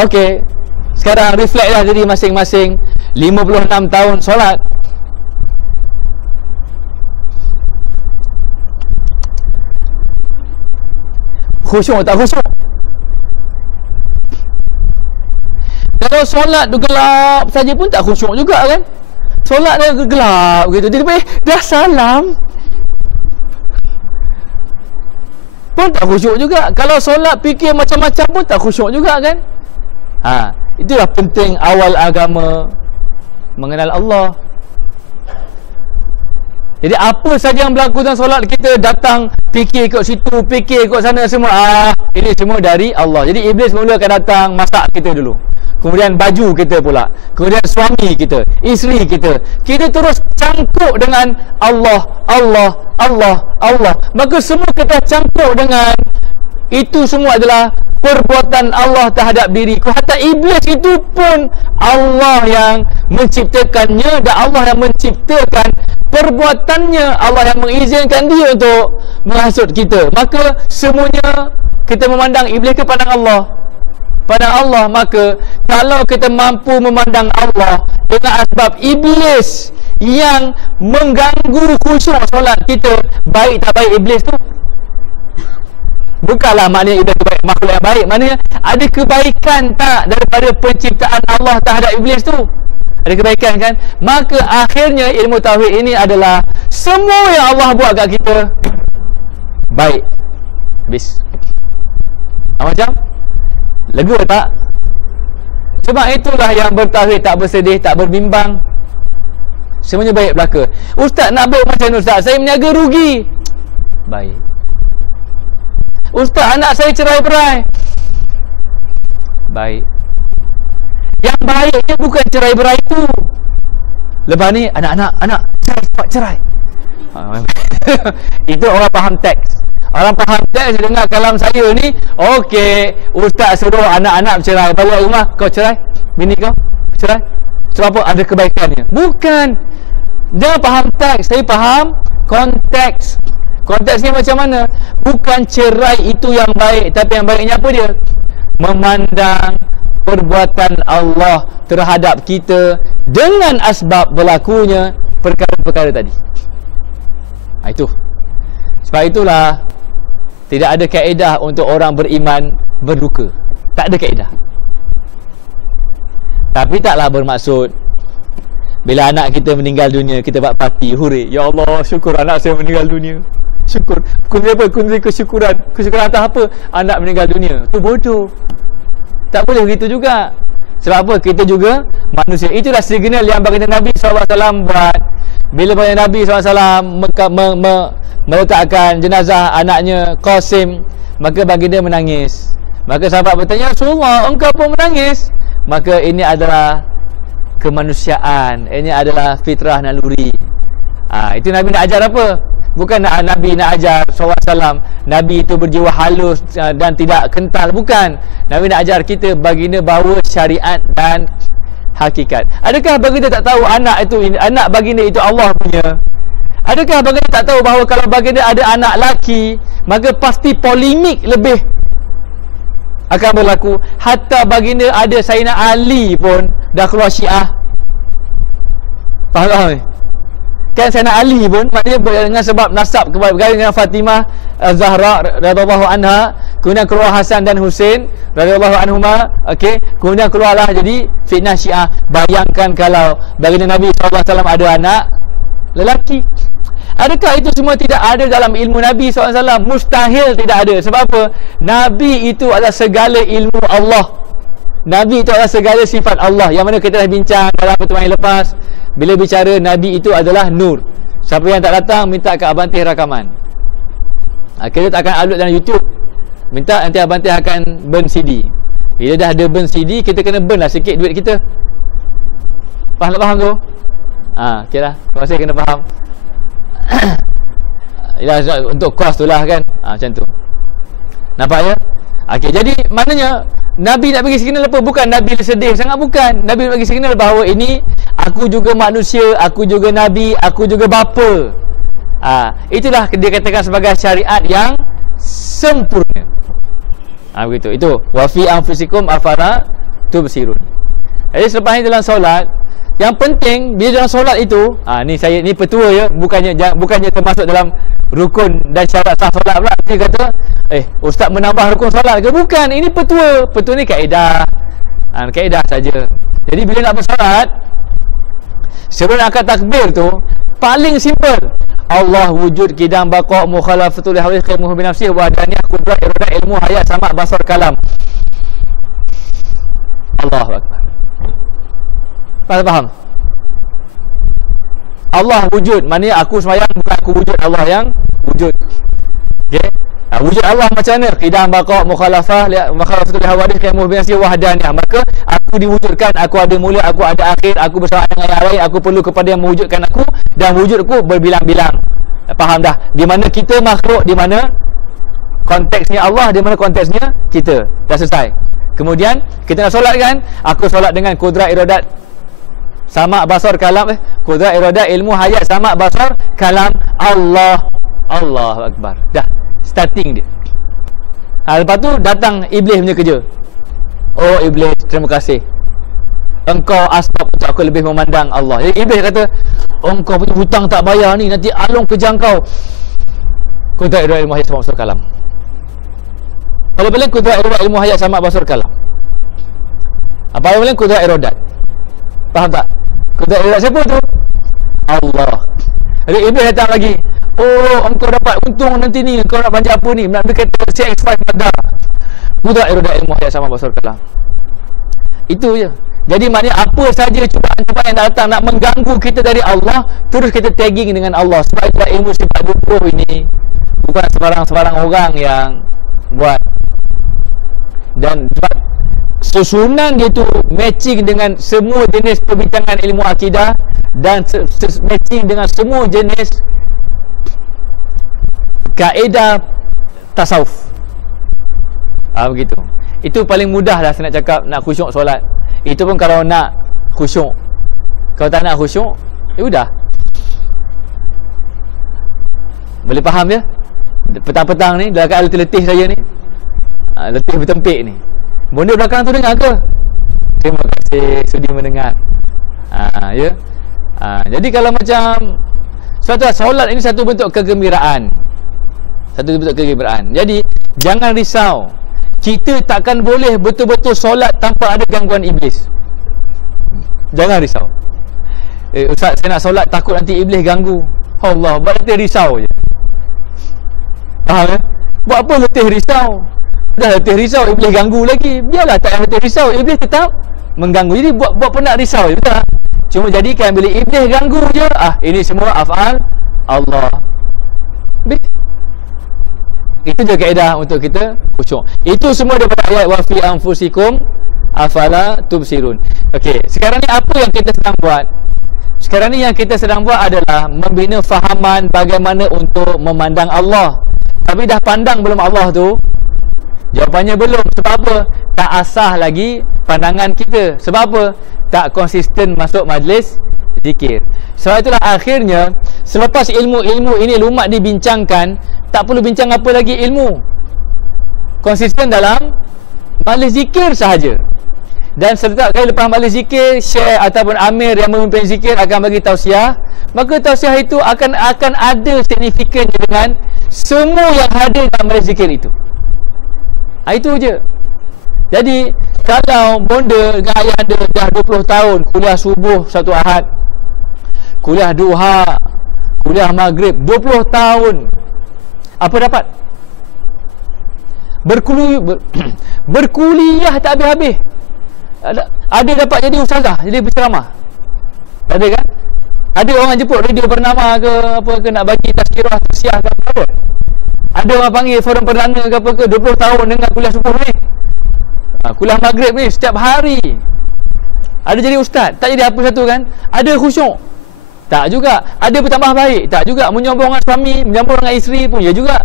Okey, sekarang reflect lah diri masing-masing. 56 tahun solat, khusyuk tak khusyuk? Kalau solat tu gelap saja pun tak khusyuk juga kan? Solat dia gelap gitu, dia dah salam pun tak khusyuk juga. Kalau solat fikir macam-macam pun tak khusyuk juga kan? Itulah penting awal agama, mengenal Allah. Jadi apa saja yang berlaku dalam solat, kita datang fikir ikut situ, fikir ikut sana semua, ini semua dari Allah. Jadi iblis mula akan datang masak kita dulu, kemudian baju kita pula, kemudian suami kita, isteri kita, kita terus cangkuk dengan Allah, Allah, Allah, Allah. Maka semua kita cangkuk dengan itu, semua adalah perbuatan Allah terhadap diriku. Hatta iblis itu pun Allah yang menciptakannya, dan Allah yang menciptakan perbuatannya, Allah yang mengizinkan dia untuk menghasut kita. Maka semuanya kita memandang iblis ke pandang Allah? Pandang Allah. Maka kalau kita mampu memandang Allah dengan asbab iblis yang mengganggu khusyuk solat kita, baik tak baik iblis tu? Bukanlah maknanya iblis baik, makhluk yang baik. Maknanya ada kebaikan tak daripada penciptaan Allah terhadap iblis tu? Ada kebaikan kan? Maka akhirnya ilmu tauhid ini adalah semua yang Allah buat kat kita baik. Habis. Macam? Lega tak? Sebab itulah yang bertauhid tak bersedih, tak berbimbang. Semuanya baik belaka. Ustaz nak buat macam mana Ustaz? Saya meniaga rugi. Baik. Ustaz, anak saya cerai-berai. Baik. Yang baiknya bukan cerai-berai itu. Lepas ni anak cerai, cepat cerai. Itu orang faham teks. Orang faham teks dengar kalam saya ni, okey, ustaz suruh anak-anak bercerai, balik rumah kau cerai, bini kau cerai. Sebab apa? Ada kebaikannya. Bukan. Dia faham teks, saya faham konteks. Konteksnya macam mana? Bukan cerai itu yang baik, tapi yang baiknya apa dia? Memandang perbuatan Allah terhadap kita dengan asbab berlakunya perkara-perkara tadi. Itu. Sebab itulah tidak ada kaedah untuk orang beriman berduka. Tak ada kaedah. Tapi taklah bermaksud bila anak kita meninggal dunia kita buat parti, hurray, ya Allah syukur anak saya meninggal dunia. Syukur. Kunci apa? Kunci kesyukuran. Kesyukuran atas apa? Anak meninggal dunia. Itu bodoh. Tak boleh begitu juga. Sebab apa? Kita juga manusia. Itulah signal yang baginda Nabi SAW buat. Bila baginda Nabi SAW meletakkan jenazah anaknya Qasim, maka baginda menangis. Maka sahabat bertanya, Rasulullah, engkau pun menangis? Maka ini adalah kemanusiaan. Ini adalah fitrah naluri. Itu Nabi nak ajar apa? Bukan Nabi nak ajar SAW Nabi itu berjiwa halus dan tidak kental. Bukan. Nabi nak ajar kita baginda bahawa syariat dan hakikat. Adakah baginda tak tahu anak baginda itu Allah punya? Adakah baginda tak tahu bahawa kalau baginda ada anak laki, maka pasti polemik lebih akan berlaku? Hatta baginda ada Sayyidina Ali pun dah keluar Syiah. Faham tak? Kan Sayyidina Ali pun maknanya dengan sebab nasab berkaitan dengan Fatimah Zahra radhiyallahu anha, kemudian keluar Hasan dan Husain radhiyallahu anhuma. Okey, kemudian keluarlah jadi fitnah Syiah. Bayangkan kalau baginda Nabi SAW ada anak lelaki. Adakah itu semua tidak ada dalam ilmu Nabi SAW? Mustahil tidak ada. Sebab apa? Nabi itu adalah segala ilmu Allah. Nabi itu adalah segala sifat Allah, yang mana kita dah bincang dalam pertemuan yang lepas. Bila bicara Nabi itu adalah nur. Siapa yang tak datang, minta ke Abang Teh rakaman. Kita tak akan upload dalam YouTube. Minta nanti Abang Teh akan burn CD. Bila dah ada burn CD, kita kena burn lah sikit duit kita. Faham tak faham tu? Okay lah. Terima kasih kena faham. Untuk kos tu lah kan. Macam tu. Nampak ya? Okay, jadi maknanya Nabi nak bagi signal apa? Bukan Nabi sedih sangat, bukan. Nabi nak bagi signal bahawa ini aku juga manusia, aku juga Nabi, aku juga bapa. Itulah dia katakan sebagai syariat yang sempurna. Begitu. Itu wa fi anfusikum afala tubsirun. Jadi selepas ni dalam solat, yang penting bila dalam solat itu, ni petua ya, bukannya termasuk dalam rukun dan syarat sah solat pula. Dia kata, ustaz menambah rukun solat ke? Bukan, ini petua. Petua ni kaedah. Kaedah saja. Jadi bila nak bersolat, sebelum nak angkat takbir tu, paling simple. Allah wujud, qidam, baqa', mukhalafatul hawadith, qiyamuhu bi nafsihi, wahdaniyah, qudrat, iradah, ilmu, hayat, sama', basar, kalam. Allahu akbar. Faham? Allah wujud, maknanya aku sembahyang bukan aku wujud, Allah yang wujud. Okey. Wujud Allah macam mana? Qidam, baqa', mukhalafatul hawadith, qiyamuhu bi nafsihi, wahdaniyah. Maka aku diwujudkan, aku ada mula, aku ada akhir, aku bersama dengan yang lain, aku perlu kepada yang mewujudkan aku, dan wujudku berbilang-bilang. Faham dah? Di mana kita makhluk, di mana konteksnya Allah, di mana konteksnya kita. Dah selesai. Kemudian kita nak solat kan? Aku solat dengan kudrat, iradat, sama', basar, kalam. Kudrat, iradat, ilmu, hayat, sama', basar, kalam. Allahu akbar. Dah starting dia. Lepas tu datang iblis punya kerja. Oh iblis, terima kasih, engkau asbab untuk aku lebih memandang Allah. Jadi iblis kata, engkau punya hutang tak bayar ni, nanti alung kejar kau. Kudrat, iradat, ilmu, hayat, sama', basar, kalam. Paling-paling kudrat, iradat, ilmu, hayat, sama', basar, kalam. Paling-paling kudrat, iradat. Faham tak? Kudrat, iradat siapa tu? Allah. Jadi iblis datang lagi. Oh, engkau dapat untung nanti ni, engkau nak panjat apa ni? Nak kata CX5 madar. Kudrat, iradat, ilmu, hayat, sama', basar, kalam. Itu je. Jadi maknanya apa saja cubaan-cubaan yang datang nak mengganggu kita dari Allah, terus kita tagging dengan Allah. Sebab itu ilmu sifat 20 ini bukan sebarang-sebarang orang yang buat. Dan sebab susunan dia tu matching dengan semua jenis perbincangan ilmu akidah, dan matching dengan semua jenis kaedah tasawuf. Begitu. Itu paling mudah lah saya nak cakap, nak khusyuk solat. Itu pun kalau nak khusyuk. Kalau tak nak khusyuk, udah. Boleh faham ya? Petang-petang ni, dah kat letih-letih saya ni, letih bertempik ni, benda belakang tu dengar ke? Terima kasih sudi mendengar. Ya. Jadi kalau macam suatu solat ini satu bentuk kegembiraan. Satu bentuk kegembiraan. Jadi jangan risau. Kita takkan boleh betul-betul solat tanpa ada gangguan iblis. Jangan risau. Ustaz, saya nak solat takut nanti iblis ganggu. Allah, buat letih risau je. Faham ya? Buat apa letih risau? Dah letih risau, iblis ganggu lagi. Biarlah tak letih risau, iblis tetap mengganggu. Jadi buat penat risau je, betul tak? Cuma jadikan bila iblis ganggu je, ini semua af'al Allah. Itu je kaedah untuk kita khusyuk. Itu semua daripada ayat wa fi anfusikum afala tubsirun. Okey, sekarang ni apa yang kita sedang buat? Sekarang ni yang kita sedang buat adalah membina fahaman bagaimana untuk memandang Allah. Tapi dah pandang belum Allah tu? Jawapannya belum. Sebab apa? Tak asah lagi pandangan kita. Sebab apa? Tak konsisten masuk majlis zikir. Sebab itulah akhirnya selepas ilmu-ilmu ini lumat dibincangkan, tak perlu bincang apa lagi ilmu. Konsisten dalam majlis zikir sahaja. Dan setiap kali lepas majlis zikir, Syekh ataupun Amir yang memimpin zikir akan bagi tausiah, maka tausiah itu akan ada signifikannya dengan semua yang hadir dalam majlis zikir itu. Itu je. Jadi kalau bonda dengan ayah anda dah 20 tahun kuliah subuh satu Ahad, kuliah duha, kuliah maghrib 20 tahun, apa dapat? Berkuliah tak habis-habis. Ada dapat jadi ustazah, jadi penceramah. Ada kan? Ada orang jemput radio bernama ke apa ke nak bagi tazkirah tausiah ke apa. Ada orang panggil forum perdana ke apa ke 20 tahun dengan kuliah subuh ni. Kuliah maghrib ni setiap hari. Ada jadi ustaz, tak jadi apa satu kan? Ada khusyuk. Tak juga. Ada bertambah baik, tak juga. Menyombong dengan suami, menyombong dengan isteri pun ya juga.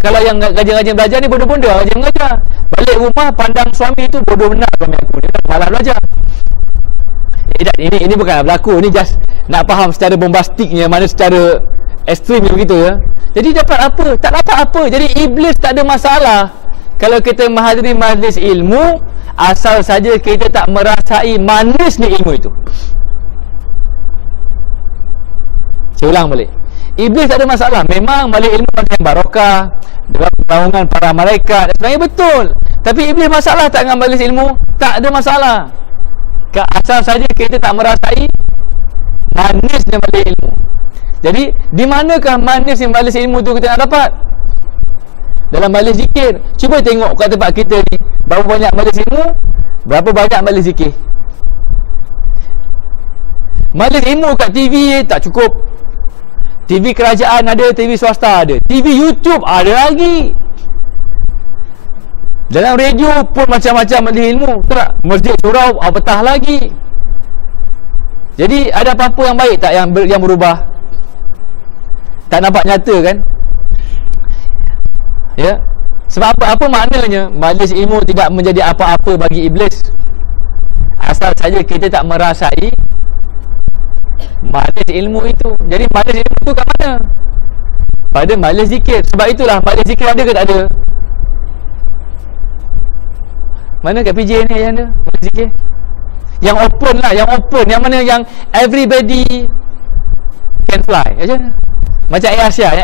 Kalau yang rajin-rajin belajar ni bodoh-bodoh rajin mengajar. Balik rumah pandang suami tu bodoh benar suami aku. Dia tak malas belajar. Ini bukan berlaku, ni just nak faham secara bombastiknya, mana secara ekstrimnya begitu ya. Jadi dapat apa? Tak dapat apa. Jadi iblis tak ada masalah kalau kita menghadiri majlis ilmu, asal saja kita tak merasai manisnya ilmu itu. Saya ulang balik. Iblis tak ada masalah. Memang majlis ilmu macam barakah, pertarungan para malaikat, sebenarnya betul. Tapi iblis masalah tak dengan majlis ilmu? Tak ada masalah. Asal saja kita tak merasai manisnya majlis ilmu. Jadi di manakah manisnya majlis ilmu tu kita nak dapat? Dalam majlis zikir. Cuba tengok kat tempat kita ni, berapa banyak majlis ilmu, berapa banyak majlis zikir. Majlis ilmu kat TV tak cukup. TV kerajaan ada, TV swasta ada, TV YouTube ada lagi. Dalam radio pun macam-macam majlis ilmu. Tak? Masjid surau apatah lagi. Jadi ada apa-apa yang baik tak yang berubah? Tak nampak nyata kan? Ya. Sebab apa maknanya majlis ilmu tidak menjadi apa-apa bagi iblis? Asal saja kita tak merasai majlis ilmu itu. Jadi majlis ilmu itu kat mana? Pada majlis zikir. Sebab itulah majlis zikir ada ke tak ada? Mana kat PJ ni yang ada majlis zikir? Yang open lah, yang open. Yang mana yang everybody can fly. Macam Air Asia,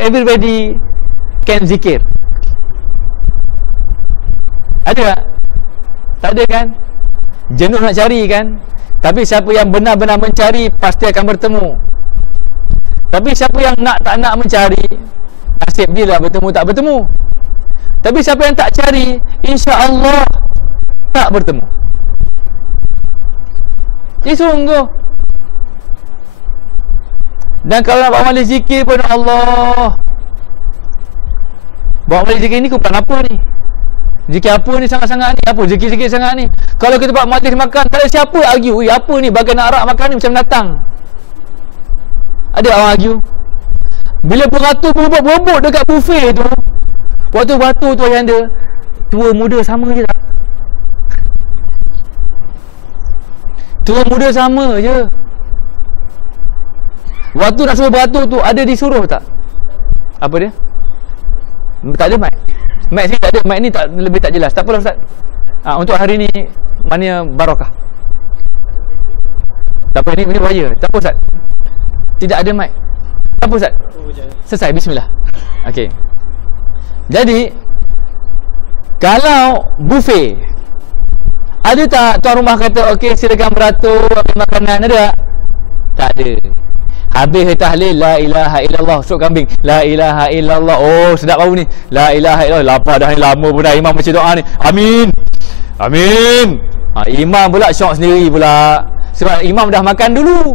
everybody can zikir. Ada tak? Tak ada kan? Jenuh nak cari kan? Tapi siapa yang benar-benar mencari pasti akan bertemu. Tapi siapa yang tak nak mencari, nasib dia lah bertemu tak bertemu. Tapi siapa yang tak cari, insya-Allah tak bertemu. Sungguh. Dan kalau nak buat majlis zikir pun Allah, buat majlis zikir ni kumpulan apa ni? Zikir apa ni sangat-sangat ni? Apa zikir-zikir sangat ni? Kalau kita buat majlis makan, tak ada siapa argue. Apa ni? Bagai nak arak makan ni macam datang. Ada orang argue. Bila beratur berebut dekat buffet tu, waktu beratur tu yang ada tua muda sama je tak? Tua muda sama je. Waktu nak suruh beratur tu ada disuruh tak? Apa dia? Tak ada mic. Mic sini tak ada. Mic ni tak, lebih tak jelas. Tak apalah Ustaz. Untuk hari ni mana barakah? Tak apa, ni bahaya. Tak apa Ustaz. Tidak ada mic. Tak apa Ustaz. Selesai. Bismillah. Okey. Jadi kalau buffet, ada tak tuan rumah kata okey silakan beratur ambil makanan, ada tak? Tak ada. Habis tahlil la ilaha illallah, sup kambing la ilaha illallah. Oh sedap bau ni. La ilaha illallah. Lapar dah ni, lama pun dah imam baca doa ni. Amin. Amin. Imam pula syok sendiri pula. Sebab imam dah makan dulu.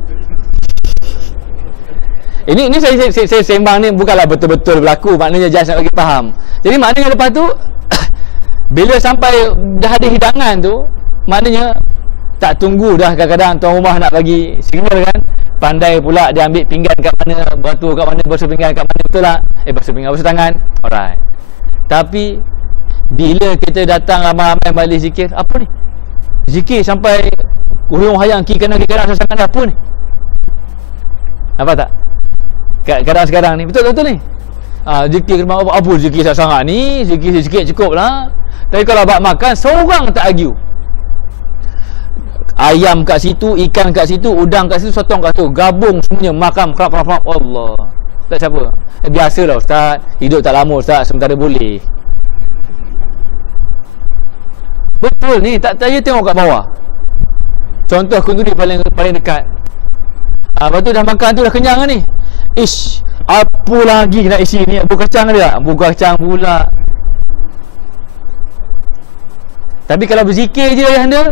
Ini saya sembang ni bukanlah betul-betul berlaku, maknanya just nak bagi faham. Jadi maknanya lepas tu bila sampai dah ada hidangan tu, maknanya tak tunggu dah, kadang-kadang tuan rumah nak bagi signal kan, pandai pula dia ambil pinggan kat mana, batu kat mana, basuh pinggan kat mana, betul tak? Basuh pinggan, basuh tangan. Alright. Tapi bila kita datang ramai-ramai majlis zikir, apa ni? Zikir sampai huyung hayang kiri kanan sangat apa ni? Apa tak? Kadang sekarang ni betul-betul ni. Zikir apa zikir sangat ni, zikir sikit cukup lah. Tapi kalau bab makan, seorang tak argue. Ayam kat situ, ikan kat situ, udang kat situ, sotong kat situ, gabung semuanya makan krap. Allah. Tak siapa. Biasalah Ustaz, hidup tak lama Ustaz, sementara boleh. Betul ni, tak saya tengok kat bawah. Contoh kenduri paling dekat. Lepas tu dah makan tu dah kenyang kan ni. Ish, apa lagi nak isi ni? Bubur kacang ada tak? Bubur kacang pula. Tapi kalau berzikir je ayah anda,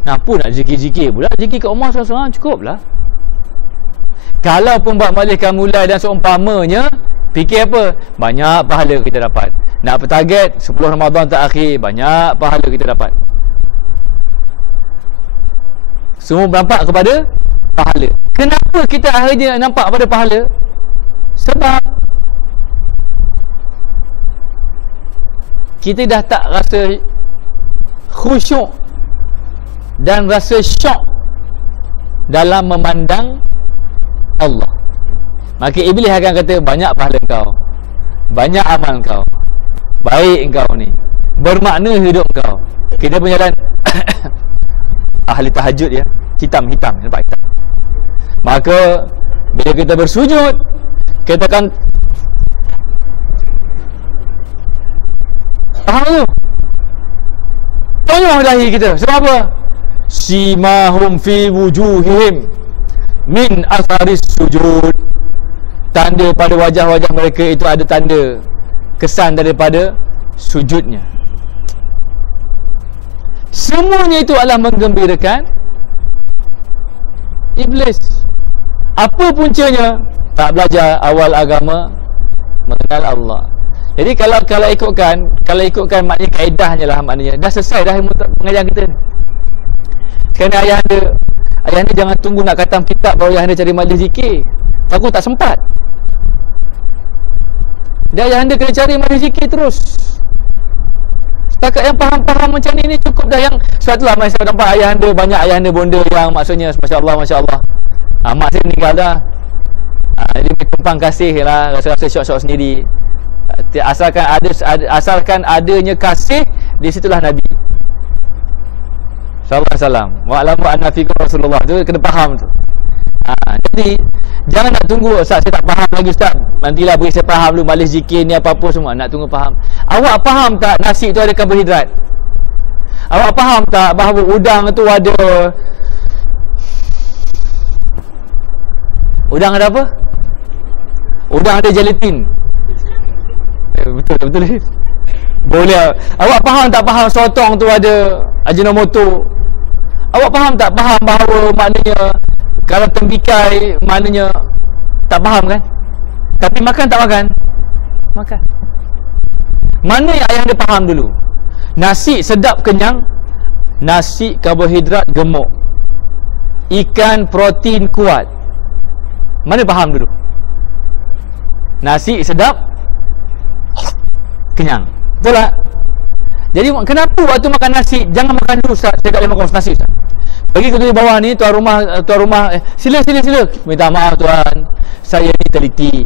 kenapa nak zikir-zikir pula? Zikir kat rumah seorang-seorang cukup lah. Kalau pun buat majlis mulai dan seumpamanya, fikir apa? Banyak pahala kita dapat. Nak bertarget 10 Ramadan terakhir, banyak pahala kita dapat. Semua bernampak kepada pahala. Kenapa kita akhirnya nampak pada pahala? Sebab kita dah tak rasa khusyuk dan rasa syok dalam memandang Allah. Maka Iblis akan kata, banyak pahala kau, banyak amal kau, baik kau ni, bermakna hidup kau. Kita punya jalan ahli tahajud ya, hitam, nampak hitam. Maka bila kita bersujud, kita akan faham tu, tanya dahi kita. Sebab apa? Simahum fi wujuhihim min atharis sujud. Tanda pada wajah-wajah mereka itu ada tanda, kesan daripada sujudnya. Semuanya itu adalah menggembirakan Iblis. Apa puncanya? Tak belajar awal agama, mengenal Allah. Jadi kalau ikutkan maknanya kaedahnya lah, maknanya dah selesai dah ilmu pengajaran kita ni. Sekarang ayah anda jangan tunggu nak khatam kitab baru ayah anda cari majlis zikir. Aku tak sempat. Dan ayah anda kena cari majlis zikir terus. Setakat yang faham-faham macam ni cukup dah. Yang sebab itulah saya nampak ayah anda bonda yang maksudnya Masya Allah. Mak saya meninggal dah. Jadi bertumpang kasih lah, rasa-rasa syok-syok sendiri. Asalkan adanya kasih, di situlah Nabi sallallahu alaihi wasallam. Wa'lamu anna fikum Rasulullah, tu kena faham tu. Jadi jangan nak tunggu, Ustaz saya tak faham lagi Ustaz, nantilah beri saya faham dulu majlis zikir ni apa-apa semua. Nak tunggu faham. Awak faham tak nasi tu ada karbohidrat? Awak faham tak bahawa udang tu ada apa? Udang ada gelatin. Betul. Boleh. Awak faham tak faham sotong tu ada Ajinomoto? Awak faham tak faham bahawa maknanya kalau tembikai maknanya tak faham kan? Tapi makan tak makan? Makan. Mana yang ayah anda faham dulu? Nasi sedap kenyang, nasi karbohidrat gemuk, ikan protein kuat. Mana faham dulu? Nasi sedap kenyang, betul tak? Jadi kenapa waktu makan nasi jangan makan dulu Ustaz, saya tak boleh makan nasi Ustaz. Bagi ke di bawah ni tuan rumah sila minta maaf tuan, saya ni teliti,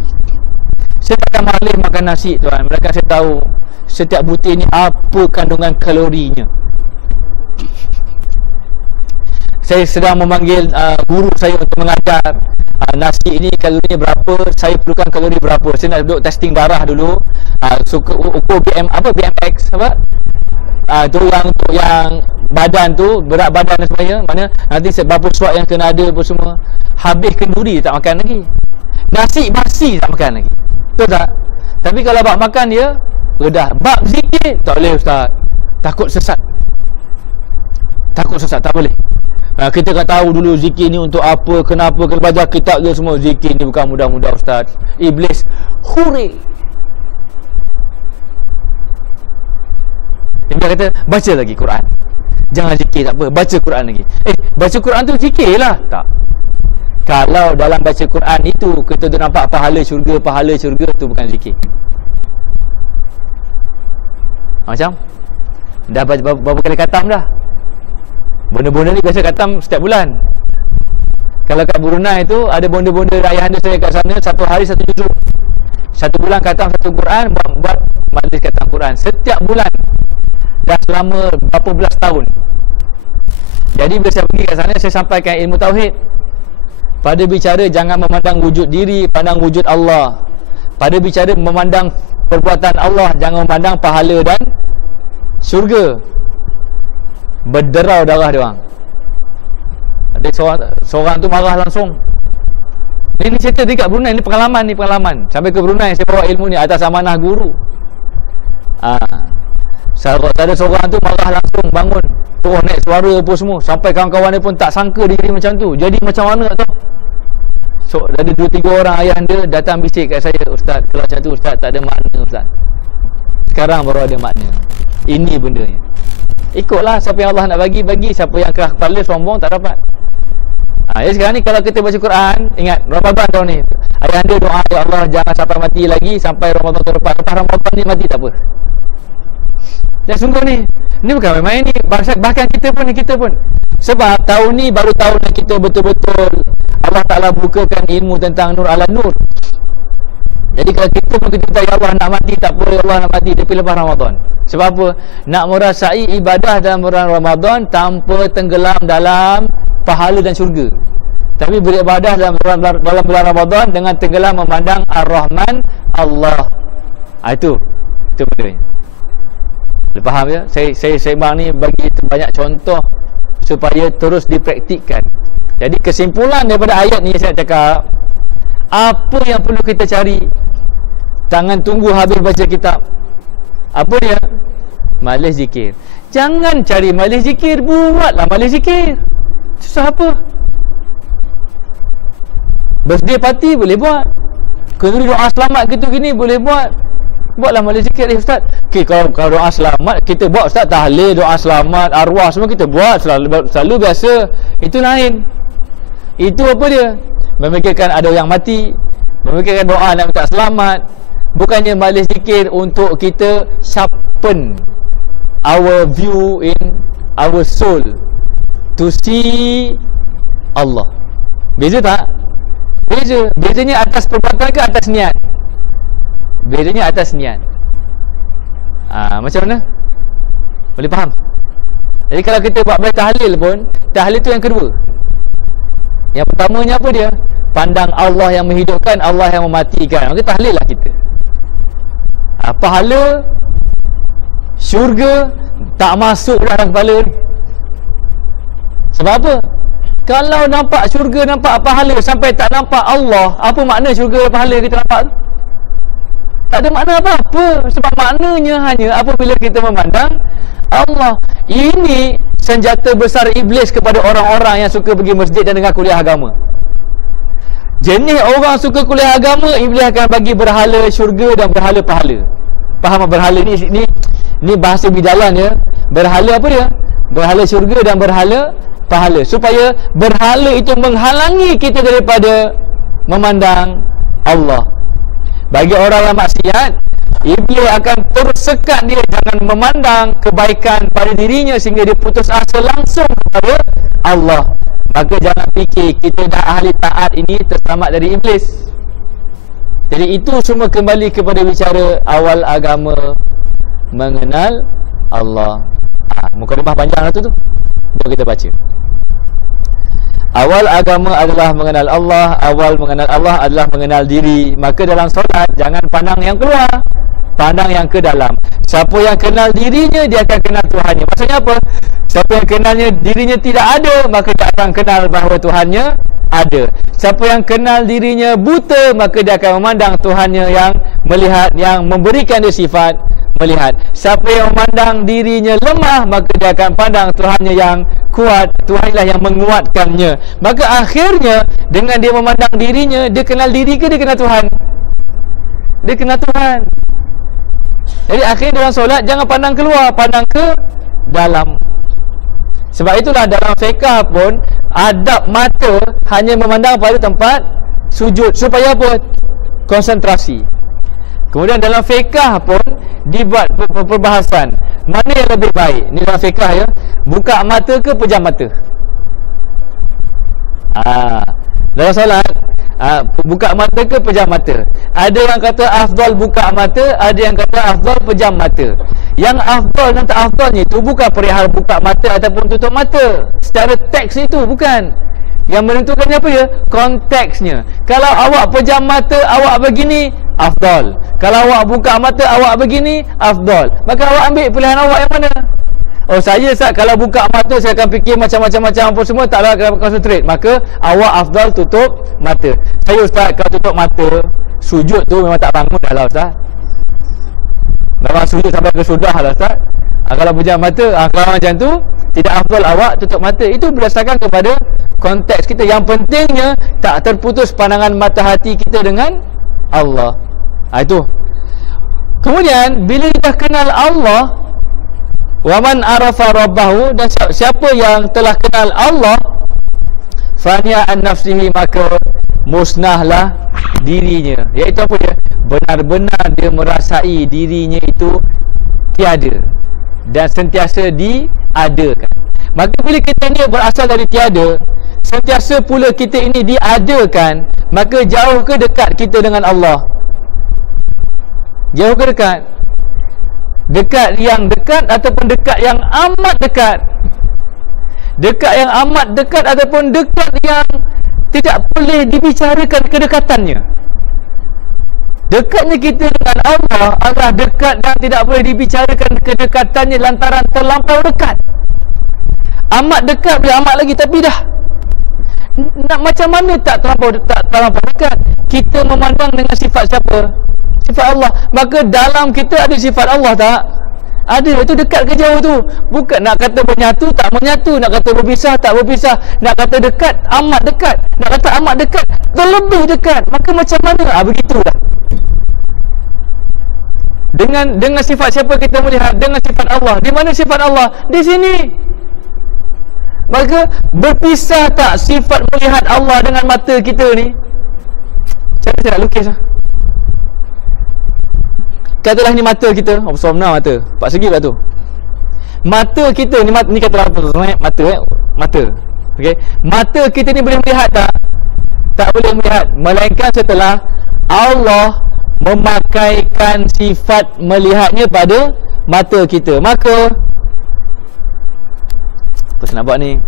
saya takkan boleh makan nasi tuan. Mereka saya tahu setiap butir ni apa kandungan kalorinya. Saya sedang memanggil guru saya untuk mengajar nasi ini kalorinya berapa, saya perlukan kalori berapa. Saya nak duduk testing darah dulu, ukur BMX apa? Tu yang untuk yang badan tu, berat badan dan sebagainya. Mana nanti berapa suap yang kena ada apa semua. Habis kenduri tak makan lagi. Nasi basi tak makan lagi. Betul tak? Tapi kalau bab makan dia redah. Bab zikir tak boleh Ustaz. Takut sesat, tak boleh. Kita kan tahu dulu zikir ni untuk apa, kenapa, kena baca kitab dia semua. Zikir ni bukan mudah-mudah Ustaz. Iblis huri. Dia kata baca lagi Quran. Jangan zikir tak apa, baca Quran lagi. Baca Quran tu zikir lah. Tak. Kalau dalam baca Quran itu kita tu nampak pahala syurga tu bukan zikir. Macam dah berapa kali khatam dah. Bonda-bonda ni biasa khatam setiap bulan. Kalau kat Brunei tu ada bonda-bonda ayah anda saya kat sana, satu hari satu juzuk. Satu bulan khatam satu Quran, buat majlis khatam Quran setiap bulan. Dah selama berapa belas tahun. Jadi bila saya pergi kat sana, saya sampaikan ilmu tauhid. Pada bicara jangan memandang wujud diri, pandang wujud Allah. Pada bicara memandang perbuatan Allah, jangan memandang pahala dan syurga. Berderau darah dia orang. Ada seorang tu marah langsung. Ini cerita dekat Brunei, ni pengalaman. Sampai ke Brunei saya bawa ilmu ni atas amanah guru. Sahabat ada seorang tu marah langsung bangun, terus naik suara apa semua, sampai kawan-kawan dia pun tak sangka dia jadi macam tu. Jadi macam mana tak tahu. So ada 2-3 orang ayah dia datang bisik kat saya, ustaz, kalau macam tu ustaz tak ada makna ustaz. Sekarang baru ada makna. Ini bendanya. Ikutlah siapa yang Allah nak bagi, siapa yang keras kepala sombong tak dapat. Jadi sekarang ni kalau kita baca Quran, ingat Ramadan tahun ni, ayah anda doa, ya Allah jangan sampai mati lagi sampai Ramadan tahun depan. Lepas Ramadan ni mati tak apa. Dan sungguh ni bukan main-main ni. Bahkan kita pun sebab tahun ni baru tahun yang kita betul-betul Allah Ta'ala bukakan ilmu tentang Nur ala Nur. Jadi kalau kita pun kita ya Allah nak mati tak apa, ya Allah nak mati tapi lepas Ramadan. Sebab apa? Nak merasai ibadah dalam bulan Ramadan tanpa tenggelam dalam pahala dan syurga. Tapi beribadah dalam bulan Ramadan dengan tenggelam memandang Ar-Rahman Allah. Itu benda. Faham ya? Saya sembang ni bagi banyak contoh supaya terus dipraktikkan. Jadi kesimpulan daripada ayat ni saya cakap, apa yang perlu kita cari? Jangan tunggu habis baca kitab. Apa dia? Majlis zikir. Jangan cari majlis zikir, buatlah majlis zikir. Susah apa? Birthday party boleh buat. Kenduri doa selamat gitu gini boleh buat. Buatlah majlis zikir. Ustaz, kalau doa selamat kita buat ustaz, tahlil, doa selamat, arwah semua kita buat selalu biasa. Itu lain. Itu apa dia? Memikirkan ada yang mati, memikirkan doa nak minta selamat. Bukannya majlis zikir untuk kita sharpen our view in our soul to see Allah. Beza tak? Beza. Bezanya atas perbuatan ke atas niat? Bezanya atas niat. Macam mana? Boleh faham? Jadi kalau kita buat baik tahlil pun, tahlil tu yang kedua. Yang pertamanya apa dia? Pandang Allah yang menghidupkan, Allah yang mematikan. Maka tahlil lah kita. Pahala syurga tak masuk dalam kepala ni. Sebab apa? Kalau nampak syurga, nampak pahala sampai tak nampak Allah, apa makna syurga pahala kita nampak tu? Tak ada makna apa-apa. Sebab maknanya hanya apabila kita memandang Allah. Ini senjata besar iblis kepada orang-orang yang suka pergi masjid dan dengar kuliah agama. Jenis orang suka kuliah agama, iblis akan bagi berhala syurga dan berhala pahala. Faham berhala ni bahasa bidalan ya. Berhala apa dia? Berhala syurga dan berhala pahala. Supaya berhala itu menghalangi kita daripada memandang Allah. Bagi orang yang maksiat, iblis akan tersekat dia jangan memandang kebaikan pada dirinya sehingga dia putus asa langsung kepada Allah. Maka jangan fikir kita dah ahli taat ini terselamat dari iblis. Jadi itu semua kembali kepada bicara awal agama mengenal Allah. Mukadimah panjang lah tu. Jom kita baca. Awal agama adalah mengenal Allah. Awal mengenal Allah adalah mengenal diri. Maka dalam solat jangan pandang yang keluar, pandang yang ke dalam. Siapa yang kenal dirinya, dia akan kenal Tuhannya. Maksudnya apa? Siapa yang kenalnya dirinya tidak ada, maka dia akan kenal bahawa Tuhannya ada. Siapa yang kenal dirinya buta, maka dia akan memandang Tuhannya yang melihat, yang memberikan dia sifat melihat. Siapa yang memandang dirinya lemah, maka dia akan pandang Tuhannya yang kuat. Tuhanlah yang menguatkannya. Maka akhirnya dengan dia memandang dirinya, dia kenal diri ke dia kenal Tuhan? Dia kenal Tuhan. Jadi akhirnya dalam solat jangan pandang keluar, pandang ke dalam. Sebab itulah dalam fiqh pun adab mata hanya memandang pada tempat sujud supaya apa? Konsentrasi. Kemudian dalam fiqh pun dibuat perbahasan mana yang lebih baik. Ni dalam fiqh ya, buka mata ke pejam mata? Dalam solat buka mata ke pejam mata? Ada yang kata afdal buka mata, ada yang kata afdal pejam mata. Yang afdal dan tak afdalnya itu bukan perihal buka mata ataupun tutup mata. Secara teks itu bukan. Yang menentukannya apa ya? Konteksnya. Kalau awak pejam mata, awak begini, afdal. Kalau awak buka mata, awak begini, afdal. Maka awak ambil pilihan awak yang mana? Oh saya Ustaz, kalau buka mata saya akan fikir macam-macam apa semua, taklah akan concentrate. Maka awak afdal tutup mata. Saya Ustaz, kalau tutup mata, sujud tu memang tak bangun dah lah Ustaz. Memang sujud sampai ke sudah lah Ustaz. Kalau pejam mata, kalau macam tu tidak afdal awak tutup mata. Itu berdasarkan kepada konteks kita. Yang pentingnya tak terputus pandangan mata hati kita dengan Allah. Itu. Kemudian bila kita kenal Allah, waman arafa rabbahu, dan siapa yang telah kenal Allah, fania an nafsihi, maka musnahlah dirinya. Iaitu apa dia? Benar-benar dia merasai dirinya itu tiada dan sentiasa diadakan. Maka bila kita ni berasal dari tiada, sentiasa pula kita ini diadakan, maka jauh ke dekat kita dengan Allah? Jauh ke dekat? Dekat yang dekat ataupun dekat yang amat dekat? Dekat yang amat dekat ataupun dekat yang tidak boleh dibicarakan kedekatannya? Dekatnya kita dengan Allah adalah dekat dan tidak boleh dibicarakan kedekatannya lantaran terlampau dekat. Amat dekat boleh amat lagi, tapi dah nak macam mana tak terlampau dekat. Kita memandang dengan sifat siapa? Sifat Allah. Maka dalam kita ada sifat Allah tak? Ada. Itu dekat ke jauh tu? Bukan nak kata menyatu tak menyatu, nak kata berpisah tak berpisah, nak kata dekat amat dekat, nak kata amat dekat terlebih dekat. Maka macam mana? Begitulah. Dengan sifat siapa kita melihat? Dengan sifat Allah. Di mana sifat Allah? Di sini. Maka berpisah tak sifat melihat Allah dengan mata kita ni? Saya nak lukis lah. Katalah ni mata kita. Oh, besar benar mata. 4 segi lah tu. Mata kita ni, ni katalah apa? Mata. Okay? Mata kita ni boleh melihat tak? Tak boleh melihat. Melainkan setelah Allah memakaikan sifat melihatnya pada mata kita. Maka apa saya nak buat ni?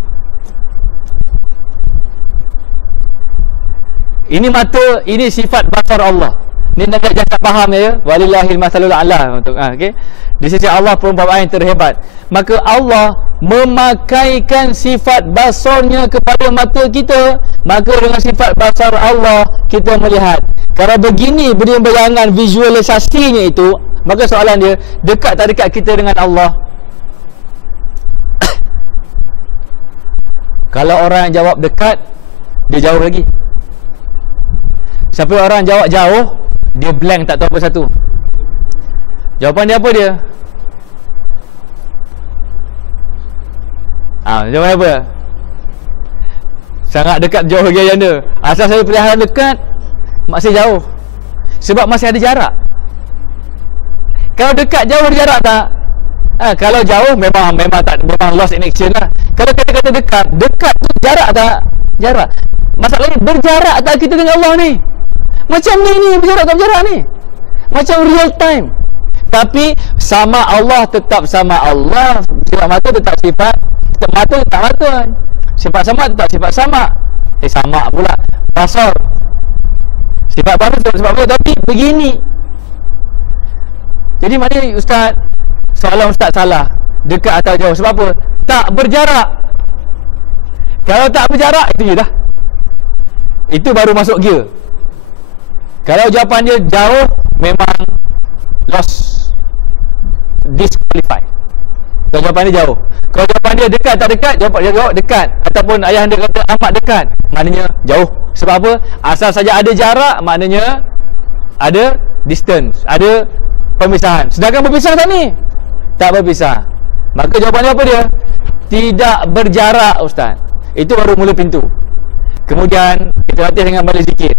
Ini mata, ini sifat basar Allah. Ni nak jangan faham ya. Walillahil masalul a'la. Okey. Di sisi Allah perumpamaan yang terhebat. Maka Allah memakaikan sifat basarnya kepada mata kita. Maka dengan sifat basar Allah kita melihat. Kalau begini beri bayangan visualisasinya itu, maka soalan dia, dekat tak dekat kita dengan Allah? Kalau orang yang jawab dekat, dia jauh lagi. Siapa orang jawab jauh, dia blank, tak tahu apa satu. Jawapan dia apa dia? Jawapan apa? Sangat dekat, jauh lagi janda. Asal saya pilihan dekat, masih jauh. Sebab masih ada jarak. Kalau dekat jauh ada jarak tak? Kalau jauh memang tak, memang lost in action lah. Kalau kata-kata dekat tu jarak tak? Jarak. Masalahnya berjarak tak kita dengan Allah ni? Macam ni berjarak tak berjarak ni? Macam real time. Tapi sama Allah tetap sama Allah. Sifat mata tetap sifat mata tetap mata. Sifat sama tetap sifat sama. Sama pula. Basar. Sifat baru sifat baru, tapi begini. Jadi maknanya Ustaz, soalan Ustaz salah. Dekat atau jauh? Sebab apa? Tak berjarak. Kalau tak berjarak, itu je dah. Itu baru masuk gear. Kalau jawapan dia jauh, memang lost, disqualified. Kalau jawapan dia jauh. Kalau jawapan dia dekat tak dekat, jawapan dia jawab dekat. Ataupun ayah anda kata amat dekat, maknanya jauh. Sebab apa? Asal saja ada jarak, maknanya ada distance, ada pemisahan. Sedangkan berpisah tak ni? Tak berpisah. Maka jawapannya apa dia? Tidak berjarak, Ustaz. Itu baru mula pintu. Kemudian kita latih dengan balik zikir.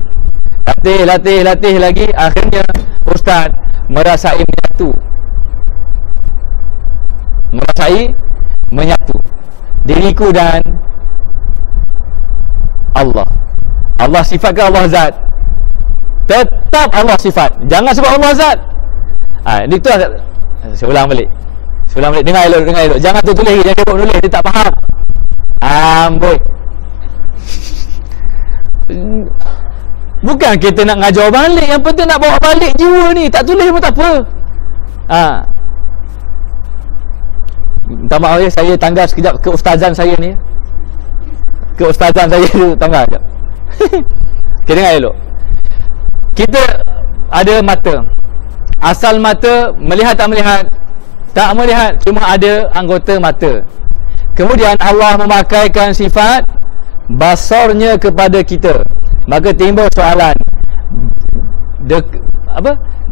Latih lagi. Akhirnya Ustaz merasai menyatu diriku dan Allah. Allah sifat ke Allah zat? Tetap Allah sifat. Jangan sebab Allah zat. Itu saya ulang balik. Dengar elok. Jangan tulis, jangan sebut nulis, dia tak faham. Amboi. Bukan kita nak ngajar balik, yang penting nak bawa balik jiwa ni. Tak tulis pun tak apa. Minta maaf ya, saya tanggal sekejap ke ustazan saya ni. Ke ustazan saya tu, tanggal sekejap. Okay, dengar elok. Kita ada mata. Asal mata, melihat tak melihat? Tak melihat, cuma ada anggota mata. Kemudian Allah memakaikan sifat basarnya kepada kita. Maka timbul soalan,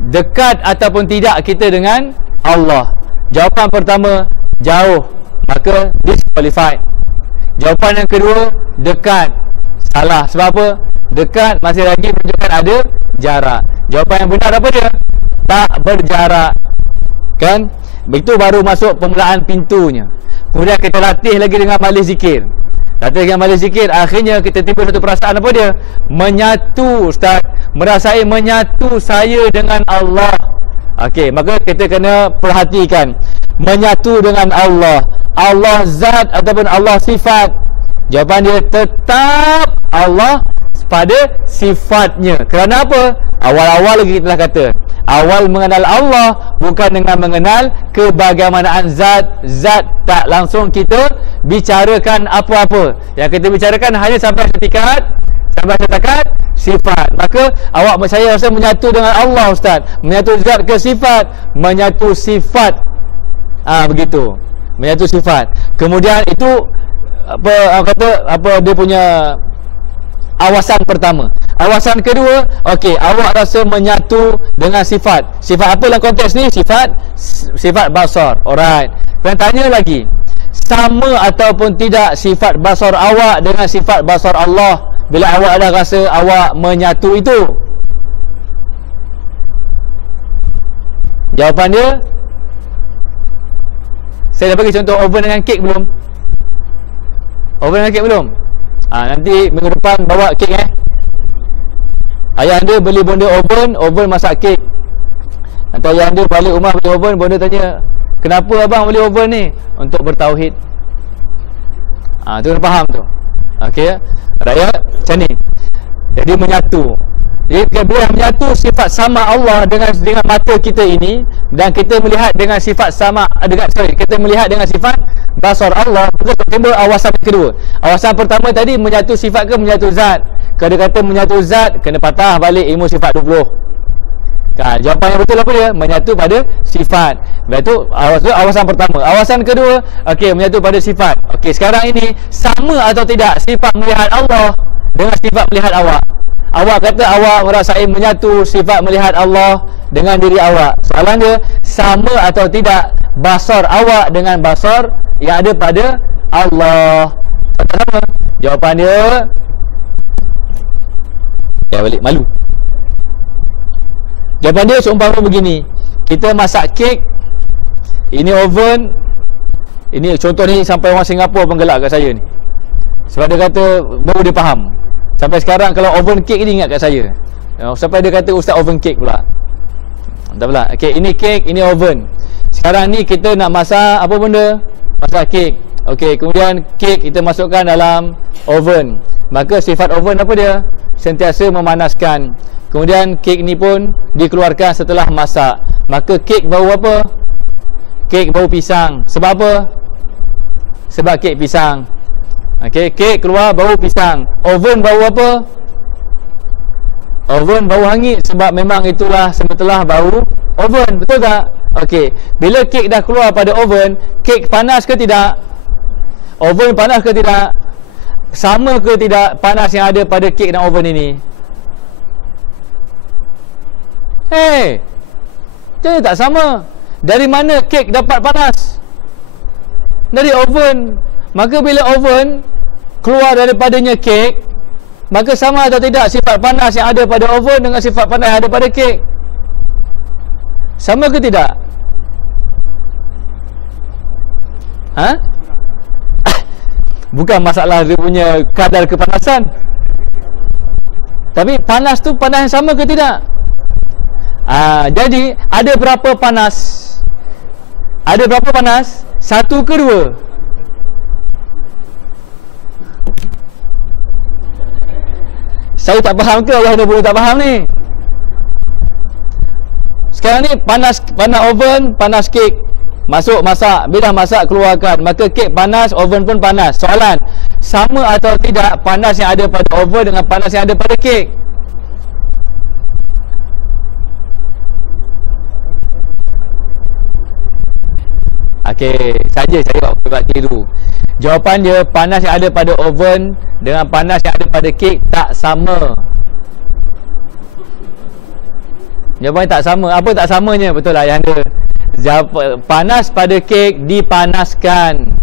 dekat ataupun tidak kita dengan Allah? Jawapan pertama, jauh, maka disqualified. Jawapan yang kedua, dekat, salah. Sebab apa? Dekat masih lagi menunjukkan ada jarak. Jawapan yang benar apa dia? Tak berjarak. Kan? Itu baru masuk permulaan pintunya. Kemudian kita latih lagi dengan majlis zikir. Latih dengan majlis zikir, akhirnya kita timbul satu perasaan apa dia? Menyatu, Ustaz. Merasai menyatu saya dengan Allah. Okey, maka kita kena perhatikan. Menyatu dengan Allah. Allah zat ataupun Allah sifat. Jawapan dia tetap Allah pada sifatnya. Kerana apa? Awal-awal lagi kita telah kata, awal mengenal Allah bukan dengan mengenal kebagaimanaan zat. Zat tak langsung kita bicarakan apa-apa. Yang kita bicarakan hanya sampai setakat sifat. Maka awak saya rasa menyatu dengan Allah, Ustaz. Menyatu zat ke sifat? Menyatu sifat. Begitu. Menyatu sifat. Kemudian itu apa dia punya awasan pertama. Awasan kedua, okey, awak rasa menyatu dengan sifat. Sifat apa dalam konteks ni? Sifat basar. Alright. Dan tanya lagi, sama ataupun tidak sifat basar awak dengan sifat basar Allah bila awak dah rasa awak menyatu itu? Jawapan dia, saya dah bagi contoh oven dengan kek belum? Oven dengan kek belum? Nanti minggu depan bawa kek Ayah anda beli bonda oven masak kek. Nanti ayah anda balik rumah beli oven, bonda tanya, kenapa abang beli oven ni? Untuk bertauhid. Tu kena faham tu. Okey, rakyat macam ni. Jadi menyatu. Jadi bila menyatu sifat sama Allah dengan mata kita ini, dan kita melihat dengan sifat kita melihat dengan sifat basar Allah, kita timbul awasan kedua. Awasan pertama tadi menyatu sifat ke menyatu zat? Kalau dia kata menyatu zat, kena patah balik ilmu sifat 20. Jawapan yang betul apa dia? Menyatu pada sifat. Itu awasan pertama. Awasan kedua, okey, menyatu pada sifat. Okey, sekarang ini sama atau tidak sifat melihat Allah dengan sifat melihat awak? Awak kata awak merasai menyatu sifat melihat Allah dengan diri awak. Soalan dia, sama atau tidak basar awak dengan basar yang ada pada Allah? Sama? Jawapan dia, balik malu. Jawapan dia seumpama begini, kita masak kek, ini oven, ini contoh ni sampai orang Singapura pun gelak kat saya ni, sebab dia kata baru dia faham. Sampai sekarang kalau oven kek ni ingat kat saya, sampai dia kata ustaz oven kek pula. Tak pula. Okay, ini kek, ini oven. Sekarang ni kita nak masak apa benda? Masak kek. Okey, kemudian kek kita masukkan dalam oven. Maka sifat oven apa dia? Sentiasa memanaskan. Kemudian kek ni pun dikeluarkan setelah masak. Maka kek bau apa? Kek bau pisang. Sebab apa? Sebab kek pisang. Okey, kek keluar bau pisang. Oven bau apa? Oven bau hangit, sebab memang itulah sebetulah bau oven. Betul tak? Okey, bila kek dah keluar pada oven, kek panas ke tidak? Oven panas ke tidak? Sama ke tidak panas yang ada pada kek dan oven ini? Dia tak sama. Dari mana kek dapat panas? Dari oven. Maka bila oven keluar daripadanya kek, maka sama atau tidak sifat panas yang ada pada oven dengan sifat panas yang ada pada kek? Sama ke tidak? Bukan masalah dia punya kadar kepanasan, tapi panas tu panas yang sama ke tidak? Jadi ada berapa panas? Ada berapa panas? Satu ke dua? Saya tak faham ke Allah dah boleh tak faham ni? Sekarang ni panas oven, panas kek, masuk masak, bila masak keluarkan, maka kek panas, oven pun panas. Soalan, sama atau tidak panas yang ada pada oven dengan panas yang ada pada kek? Okey, saja saya buat keliru. Jawapan dia, panas yang ada pada oven dengan panas yang ada pada kek tak sama. Jawapan tak sama. Apa tak samanya? Betul lah yang ada. Panas pada kek dipanaskan.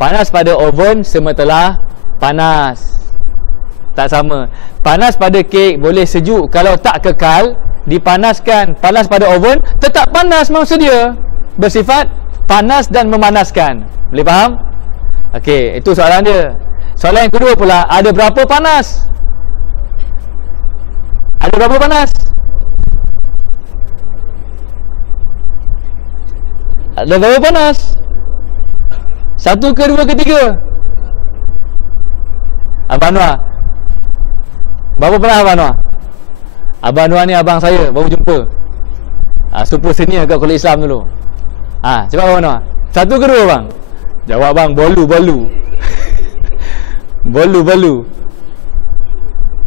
Panas pada oven semetelah panas. Tak sama. Panas pada kek boleh sejuk kalau tak kekal dipanaskan. Panas pada oven tetap panas, maksud dia bersifat panas dan memanaskan. Boleh faham? Okey, itu soalan dia. Soalan yang kedua pula, ada berapa panas? Ada berapa panas? Ada berapa panas? Satu ke dua ke tiga? Abang Anwar, berapa panas Abang Anwar? Abang Anwar ni abang saya, baru jumpa. Super senior kat Kuala Islam dulu. Cepat Abang Anwar, satu ke dua bang? Jawab bang, bolu. Bolu.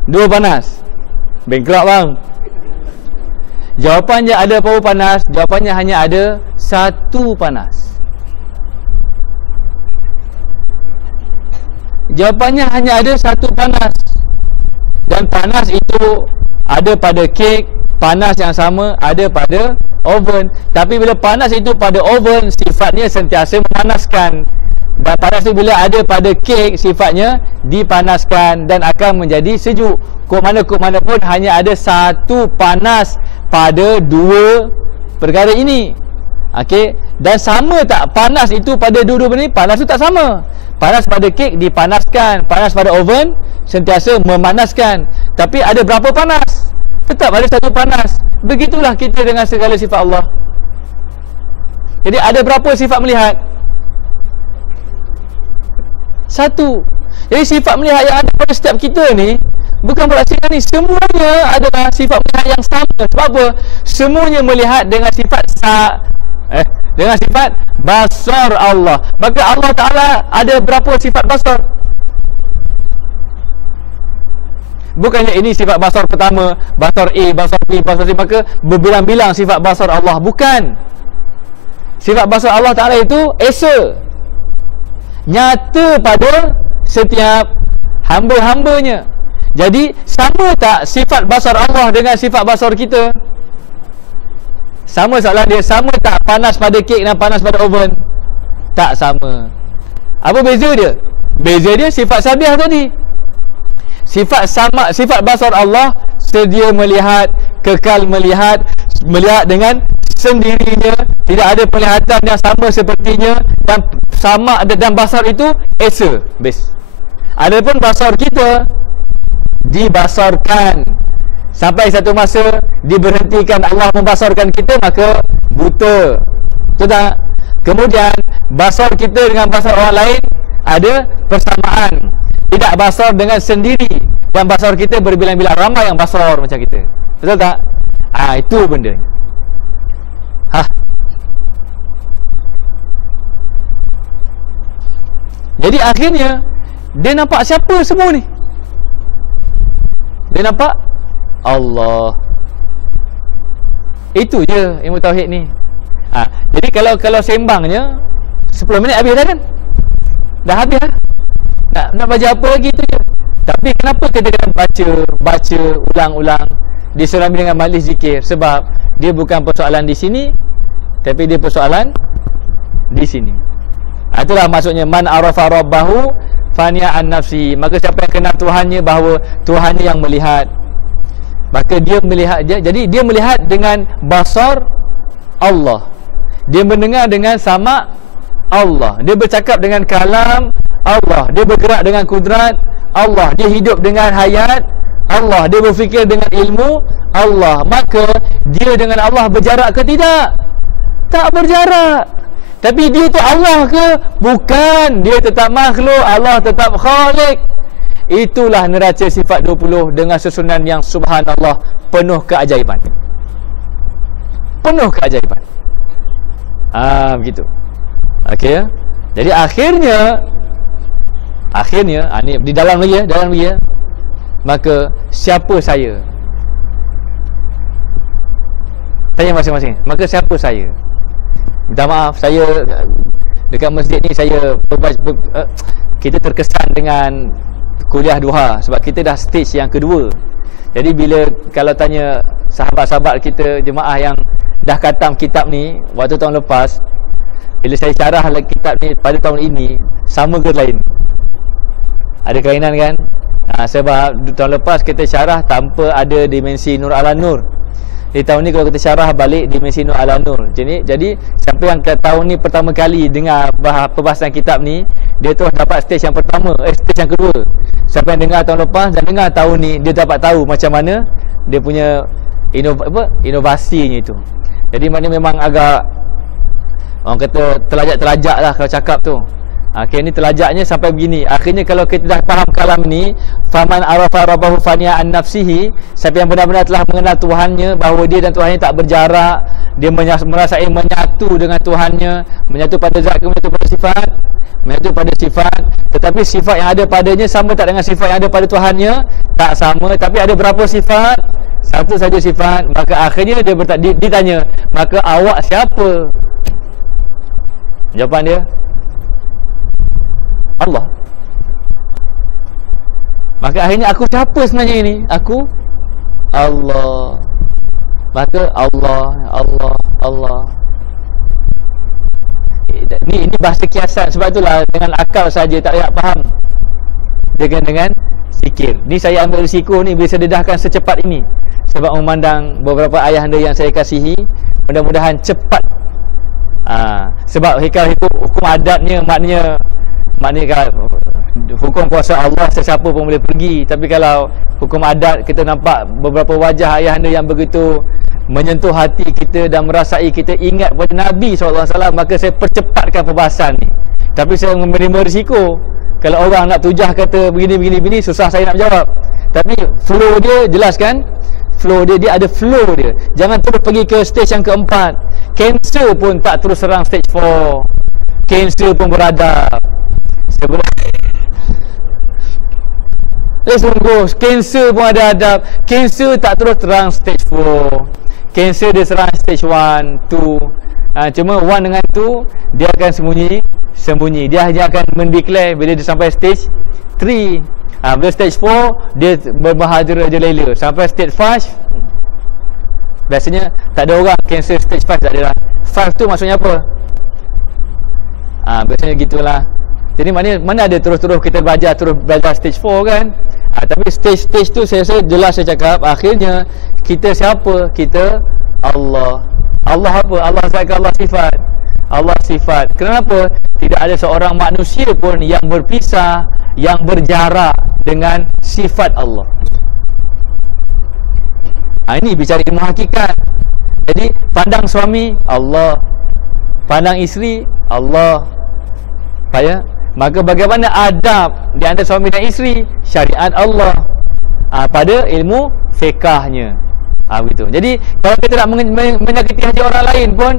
Dua panas. Bankrupt bang. Jawapannya ada berapa panas? Jawapannya hanya ada satu panas. Jawapannya hanya ada satu panas. Dan panas itu ada pada kek, panas yang sama ada pada oven. Tapi bila panas itu pada oven, sifatnya sentiasa memanaskan. Dan panas itu bila ada pada kek, sifatnya dipanaskan dan akan menjadi sejuk. Kok mana pun hanya ada satu panas pada dua perkara ini. Okey, dan sama tak panas itu pada dua-dua benda ni? Panas itu tak sama. Panas pada kek dipanaskan, panas pada oven sentiasa memanaskan. Tapi ada berapa panas? Tetap ada satu panas. Begitulah kita dengan segala sifat Allah. Jadi ada berapa sifat melihat? Satu. Jadi sifat melihat yang ada pada setiap kita ni bukan berarti ni semuanya adalah sifat melihat yang sama. Sebab apa? Semuanya melihat dengan sifat dengan sifat basar Allah. Maka Allah Ta'ala ada berapa sifat basar? Bukannya ini sifat basar pertama, basar A, basar B, basar C, maka berbilang-bilang sifat basar Allah. Bukan. Sifat basar Allah Ta'ala itu esa, nyata pada setiap hamba-hambanya. Jadi sama tak sifat basar Allah dengan sifat basar kita? Sama soalan dia. Sama tak panas pada kek dan panas pada oven? Tak sama. Apa beza dia? Beza dia sifat sabiah tadi. Sifat sama, sifat basar Allah sedia melihat, kekal melihat, melihat dengan sendirinya, tidak ada penglihatan yang sama sepertinya, dan sama dan basar itu esa, base. Adapun basar kita dibasarkan sampai satu masa diberhentikan Allah membasarkan kita, maka buta. Betul tak? Kemudian basar kita dengan basar orang lain ada persamaan. Tidak basar dengan sendiri. Dan basar kita berbilang-bilang, ramai yang basar macam kita. Betul tak? Itu benda. Jadi akhirnya dia nampak siapa semua ni? Dia nampak Allah. Itu je ilmu tauhid ni. Jadi kalau sembangnya 10 minit habis dah kan? Dah habis lah. Nak baca apa lagi tu je. Tapi kenapa kita kena baca ulang-ulang diserami dengan majlis zikir? Sebab dia bukan persoalan di sini, tapi dia persoalan di sini. Itulah maksudnya man arafa rabbahu fani'a an nafsi. Maka siapa yang kenal Tuhannya, bahawa Tuhannya yang melihat, maka dia melihat. Jadi dia melihat dengan basar Allah. Dia mendengar dengan sama Allah. Dia bercakap dengan kalam Allah. Dia bergerak dengan kudrat Allah. Dia hidup dengan hayat Allah. Dia berfikir dengan ilmu Allah. Maka dia dengan Allah berjarak ke tidak? Tak berjarak. Tapi dia tu Allah ke? Bukan. Dia tetap makhluk, Allah tetap khalik. Itulah neraca sifat 20 dengan susunan yang subhanallah, penuh keajaiban. Penuh keajaiban. Begitu. Okey ya. Jadi akhirnya ni di dalam lagi ya. Maka siapa saya? Tanya masing-masing. Maka siapa saya? minta maaf, saya dekat masjid ni saya kita terkesan dengan kuliah duha sebab kita dah stage yang kedua. Jadi bila kalau tanya sahabat-sahabat kita, jemaah yang dah khatam kitab ni waktu tahun lepas, bila saya syarah kitab ni pada tahun ini, sama ke lain? Ada kelainan kan? Sebab tahun lepas kita syarah tanpa ada dimensi Nur ala Nur. Di tahun ni kalau kita syarah balik dimensi Nur ala Nur. Jadi siapa yang ke tahun ni pertama kali dengar perbahasan kitab ni, dia tu dapat stage yang pertama, stage yang kedua. Siapa yang dengar tahun lepas dan dengar tahun ni, dia dapat tahu macam mana dia punya inovasinya itu. Jadi maknanya memang agak orang kata terlajak-terlajak lah kalau cakap tu. Akhirnya ni terlajaknya sampai begini. Akhirnya kalau kita dah faham kalam ni, faman arafa rabbahu faniya an nafsihi, siapa yang benar-benar telah mengenal Tuhannya, bahawa dia dan Tuhannya tak berjarak, dia merasai menyatu dengan Tuhannya, menyatu pada zat, menyatu pada sifat, menyatu pada sifat. Tetapi sifat yang ada padanya sama tak dengan sifat yang ada pada Tuhannya? Tak sama. Tapi ada berapa sifat? Satu saja sifat. Maka akhirnya dia ditanya, maka awak siapa? Jawapan dia, Allah. Maka akhirnya aku siapa sebenarnya ini? Aku Allah. Maka Allah. Ini bahasa kiasan. Sebab itulah dengan akal saja tak payah faham. Dengan zikir. Ni saya ambil risiko ni bila saya dedahkan secepat ini. Sebab memandang beberapa ayahanda yang saya kasihi, mudah-mudahan cepat. Sebab hukum adatnya maknanya hukum kuasa Allah sesiapa pun boleh pergi. Tapi kalau hukum adat, kita nampak beberapa wajah ayahanda yang begitu menyentuh hati kita dan merasai kita ingat pada Nabi SAW. Maka saya percepatkan perbahasan ni. Tapi saya menerima risiko. Kalau orang nak tujah kata begini, susah saya nak jawab. Tapi flow dia jelas kan? Flow dia ada flow dia. Jangan terus pergi ke stage yang keempat. Kanser pun tak terus serang stage 4. Kanser pun beradab. Sungguh kanser pun ada adab. Kanser tak terus terang stage 4. Kanser dia serang stage 1, 2. Cuma 1 dengan 2 dia akan sembunyi. Dia hanya akan mendeclare bila dia sampai stage 3. Bila stage 4 dia berbahadira je lela. Sampai stage 5 biasanya tak ada orang kanser stage 5 tak ada lah. 5 tu maksudnya apa? Biasanya gitulah. Jadi mana ada terus-terus kita terus belajar stage 4 kan? Tapi stage tu saya jelas saya cakap, akhirnya kita siapa? Kita Allah. Allah apa? Allah zat, Allah sifat. Allah sifat. Kenapa? Tidak ada seorang manusia pun yang berpisah, yang berjarak dengan sifat Allah. Ini bicara ilmu hakikat. Jadi pandang suami Allah, pandang isteri Allah. Maka bagaimana adab di antara suami dan isteri? Syariat Allah. Pada ilmu fiqahnya. Begitu. Jadi kalau kita nak menyakiti hati orang lain pun,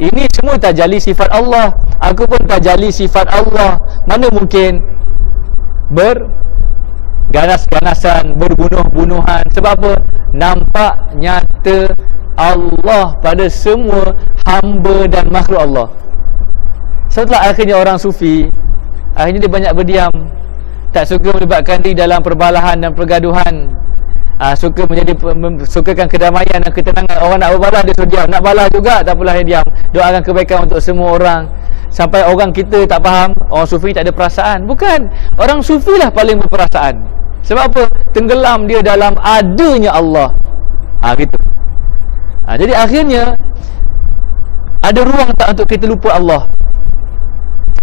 ini semua tajali sifat Allah. Aku pun tajali sifat Allah. Mana mungkin berganas-ganasan, berbunuh-bunuhan? Sebab apa? Nampak nyata Allah pada semua hamba dan makhluk Allah. Setelah akhirnya orang sufi, akhirnya dia banyak berdiam, tak suka melibatkan diri dalam perbalahan dan pergaduhan. Sukakan kedamaian dan ketenangan. Orang nak berbalah dia suruh diam, nak balah juga tak apalah dia diam. Doakan kebaikan untuk semua orang. Sampai orang kita tak faham orang sufi tak ada perasaan. Bukan, orang sufi lah paling berperasaan. Sebab apa? Tenggelam dia dalam adanya Allah. Gitu. Jadi akhirnya ada ruang tak untuk kita lupa Allah?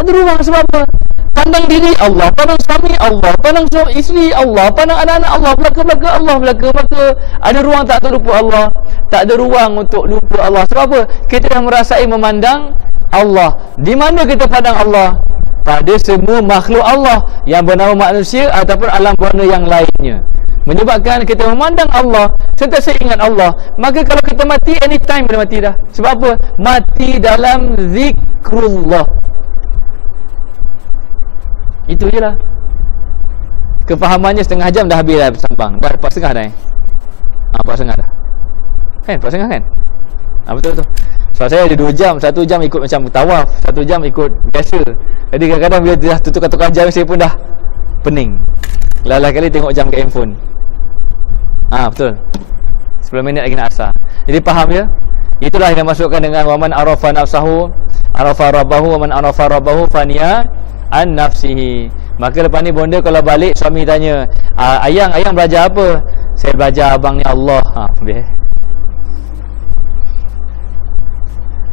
Ada ruang. Sebab apa? Pandang diri Allah, pandang suami Allah, pandang isteri Allah, pandang anak-anak Allah, belaka-belaka Allah, maka ada ruang tak untuk lupa Allah? Tak ada ruang untuk lupa Allah. Sebab apa? Kita dah merasai memandang Allah. Di mana kita pandang Allah? Pada semua makhluk Allah yang bernama manusia ataupun alam warna yang lainnya. Menyebabkan kita memandang Allah, sentiasa ingat Allah. Maka kalau kita mati, anytime boleh mati dah. Sebab apa? Mati dalam zikrullah. Itu je lah. Kefahamannya setengah jam dah habis dah bersambang. Dah 4.30 dah 4.30 dah. Kan? 4.30 kan? Betul-betul. Sebab saya ada 2 jam, 1 jam ikut macam tawaf, 1 jam ikut biasa. Jadi kadang-kadang bila dah tukar-tukar jam, saya pun dah pening. Lala kali tengok jam kat handphone. Betul, 10 minit lagi nak asar. Jadi faham ya? Itulah yang dimasukkan dengan waman arafa nafsahu arafa rabbahu, waman arafa rabbahu faniya an nafsihi. Maka lepas ni bonda kalau balik, suami tanya, ayang belajar apa? Saya belajar abangnya Allah.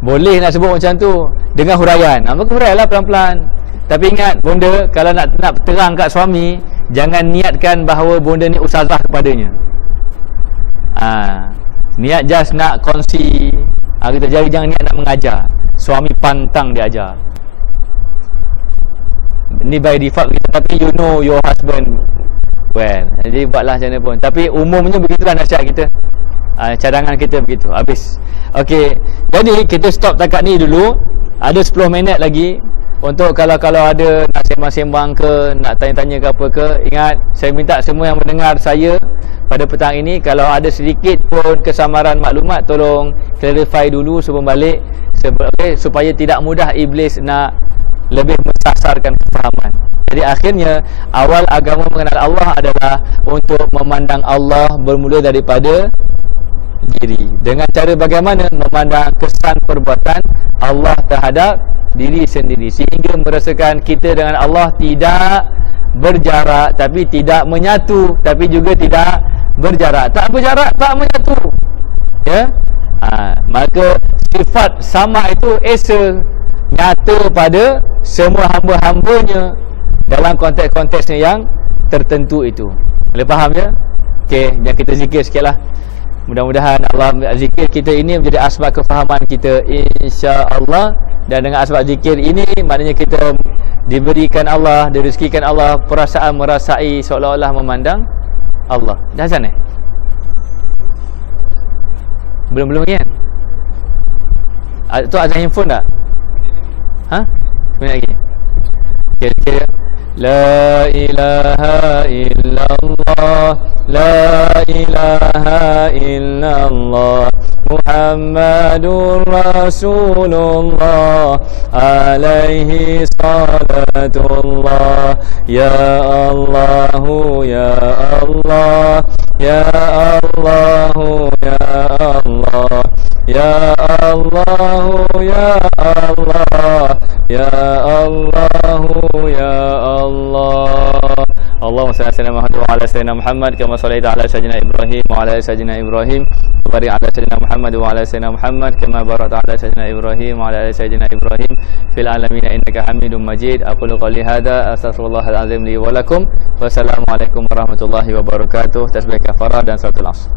Boleh nak sebut macam tu dengan huraian. Maka huraianlah pelan-pelan. Tapi ingat bonda, kalau nak terang kat suami, jangan niatkan bahawa bonda ni ustazah kepadanya. Niat just nak kongsi. Kita jangan niat nak mengajar. Suami pantang dia ajar. Ni by default kita, tapi you know your husband well. Jadi buatlah macam mana pun. Tapi umumnya begitulah nasihat kita. Cadangan kita begitu. Habis. Okey. Jadi kita stop takat ni dulu. Ada 10 minit lagi untuk kalau ada nak sembang-sembang ke, nak tanya-tanya ke apa ke. Ingat, saya minta semua yang mendengar saya pada petang ini, kalau ada sedikit pun kesamaran maklumat, tolong clarify dulu sebelum balik, supaya tidak mudah iblis nak lebih mensasarkan kefahaman. Jadi akhirnya awal agama mengenal Allah adalah untuk memandang Allah bermula daripada diri. Dengan cara bagaimana? Memandang kesan perbuatan Allah terhadap diri sendiri, sehingga merasakan kita dengan Allah tidak berjarak, tapi tidak menyatu, tapi juga tidak berjarak. Tak berjarak, tak menyatu. Ya. Maka sifat sama itu esa nyata pada semua hamba-hambanya dalam konteks-konteksnya yang tertentu itu. Boleh faham ya? Okey, yang kita zikir sikitlah. Mudah-mudahan Allah zikir kita ini menjadi asbab kefahaman kita, insya-Allah. Dan dengan asbab zikir ini, maknanya kita diberikan Allah, direzekikan Allah perasaan merasai seolah-olah memandang Allah. Dah azan Belum kan? Tu azan handphone tak? Sebentar lagi. Kira-kira La ilaha illallah, La ilaha illallah, Muhammadur Rasulullah, alaihi salatullah. Ya Allahu ya Allah, Ya Allahu ya Allah, Ya Allahu ya Allah, Ya Allahu ya Allah. Allahumma salli ala Muhammad wa ala sayyidina Muhammad kama shallaita ala sayyidina Ibrahim wa ala sayyidina Ibrahim wa barik ala sayyidina Muhammad wa ala sayyidina Muhammad kama barakta ala sayyidina Ibrahim wa ala sayyidina Ibrahim fil alamin innaka Hamidum Majid. Aqulu qouli hadza astaghfirullahal azim li wa lakum. Wassalamu alaikum warahmatullahi wabarakatuh. Tasbih kafarah dan salatul asr.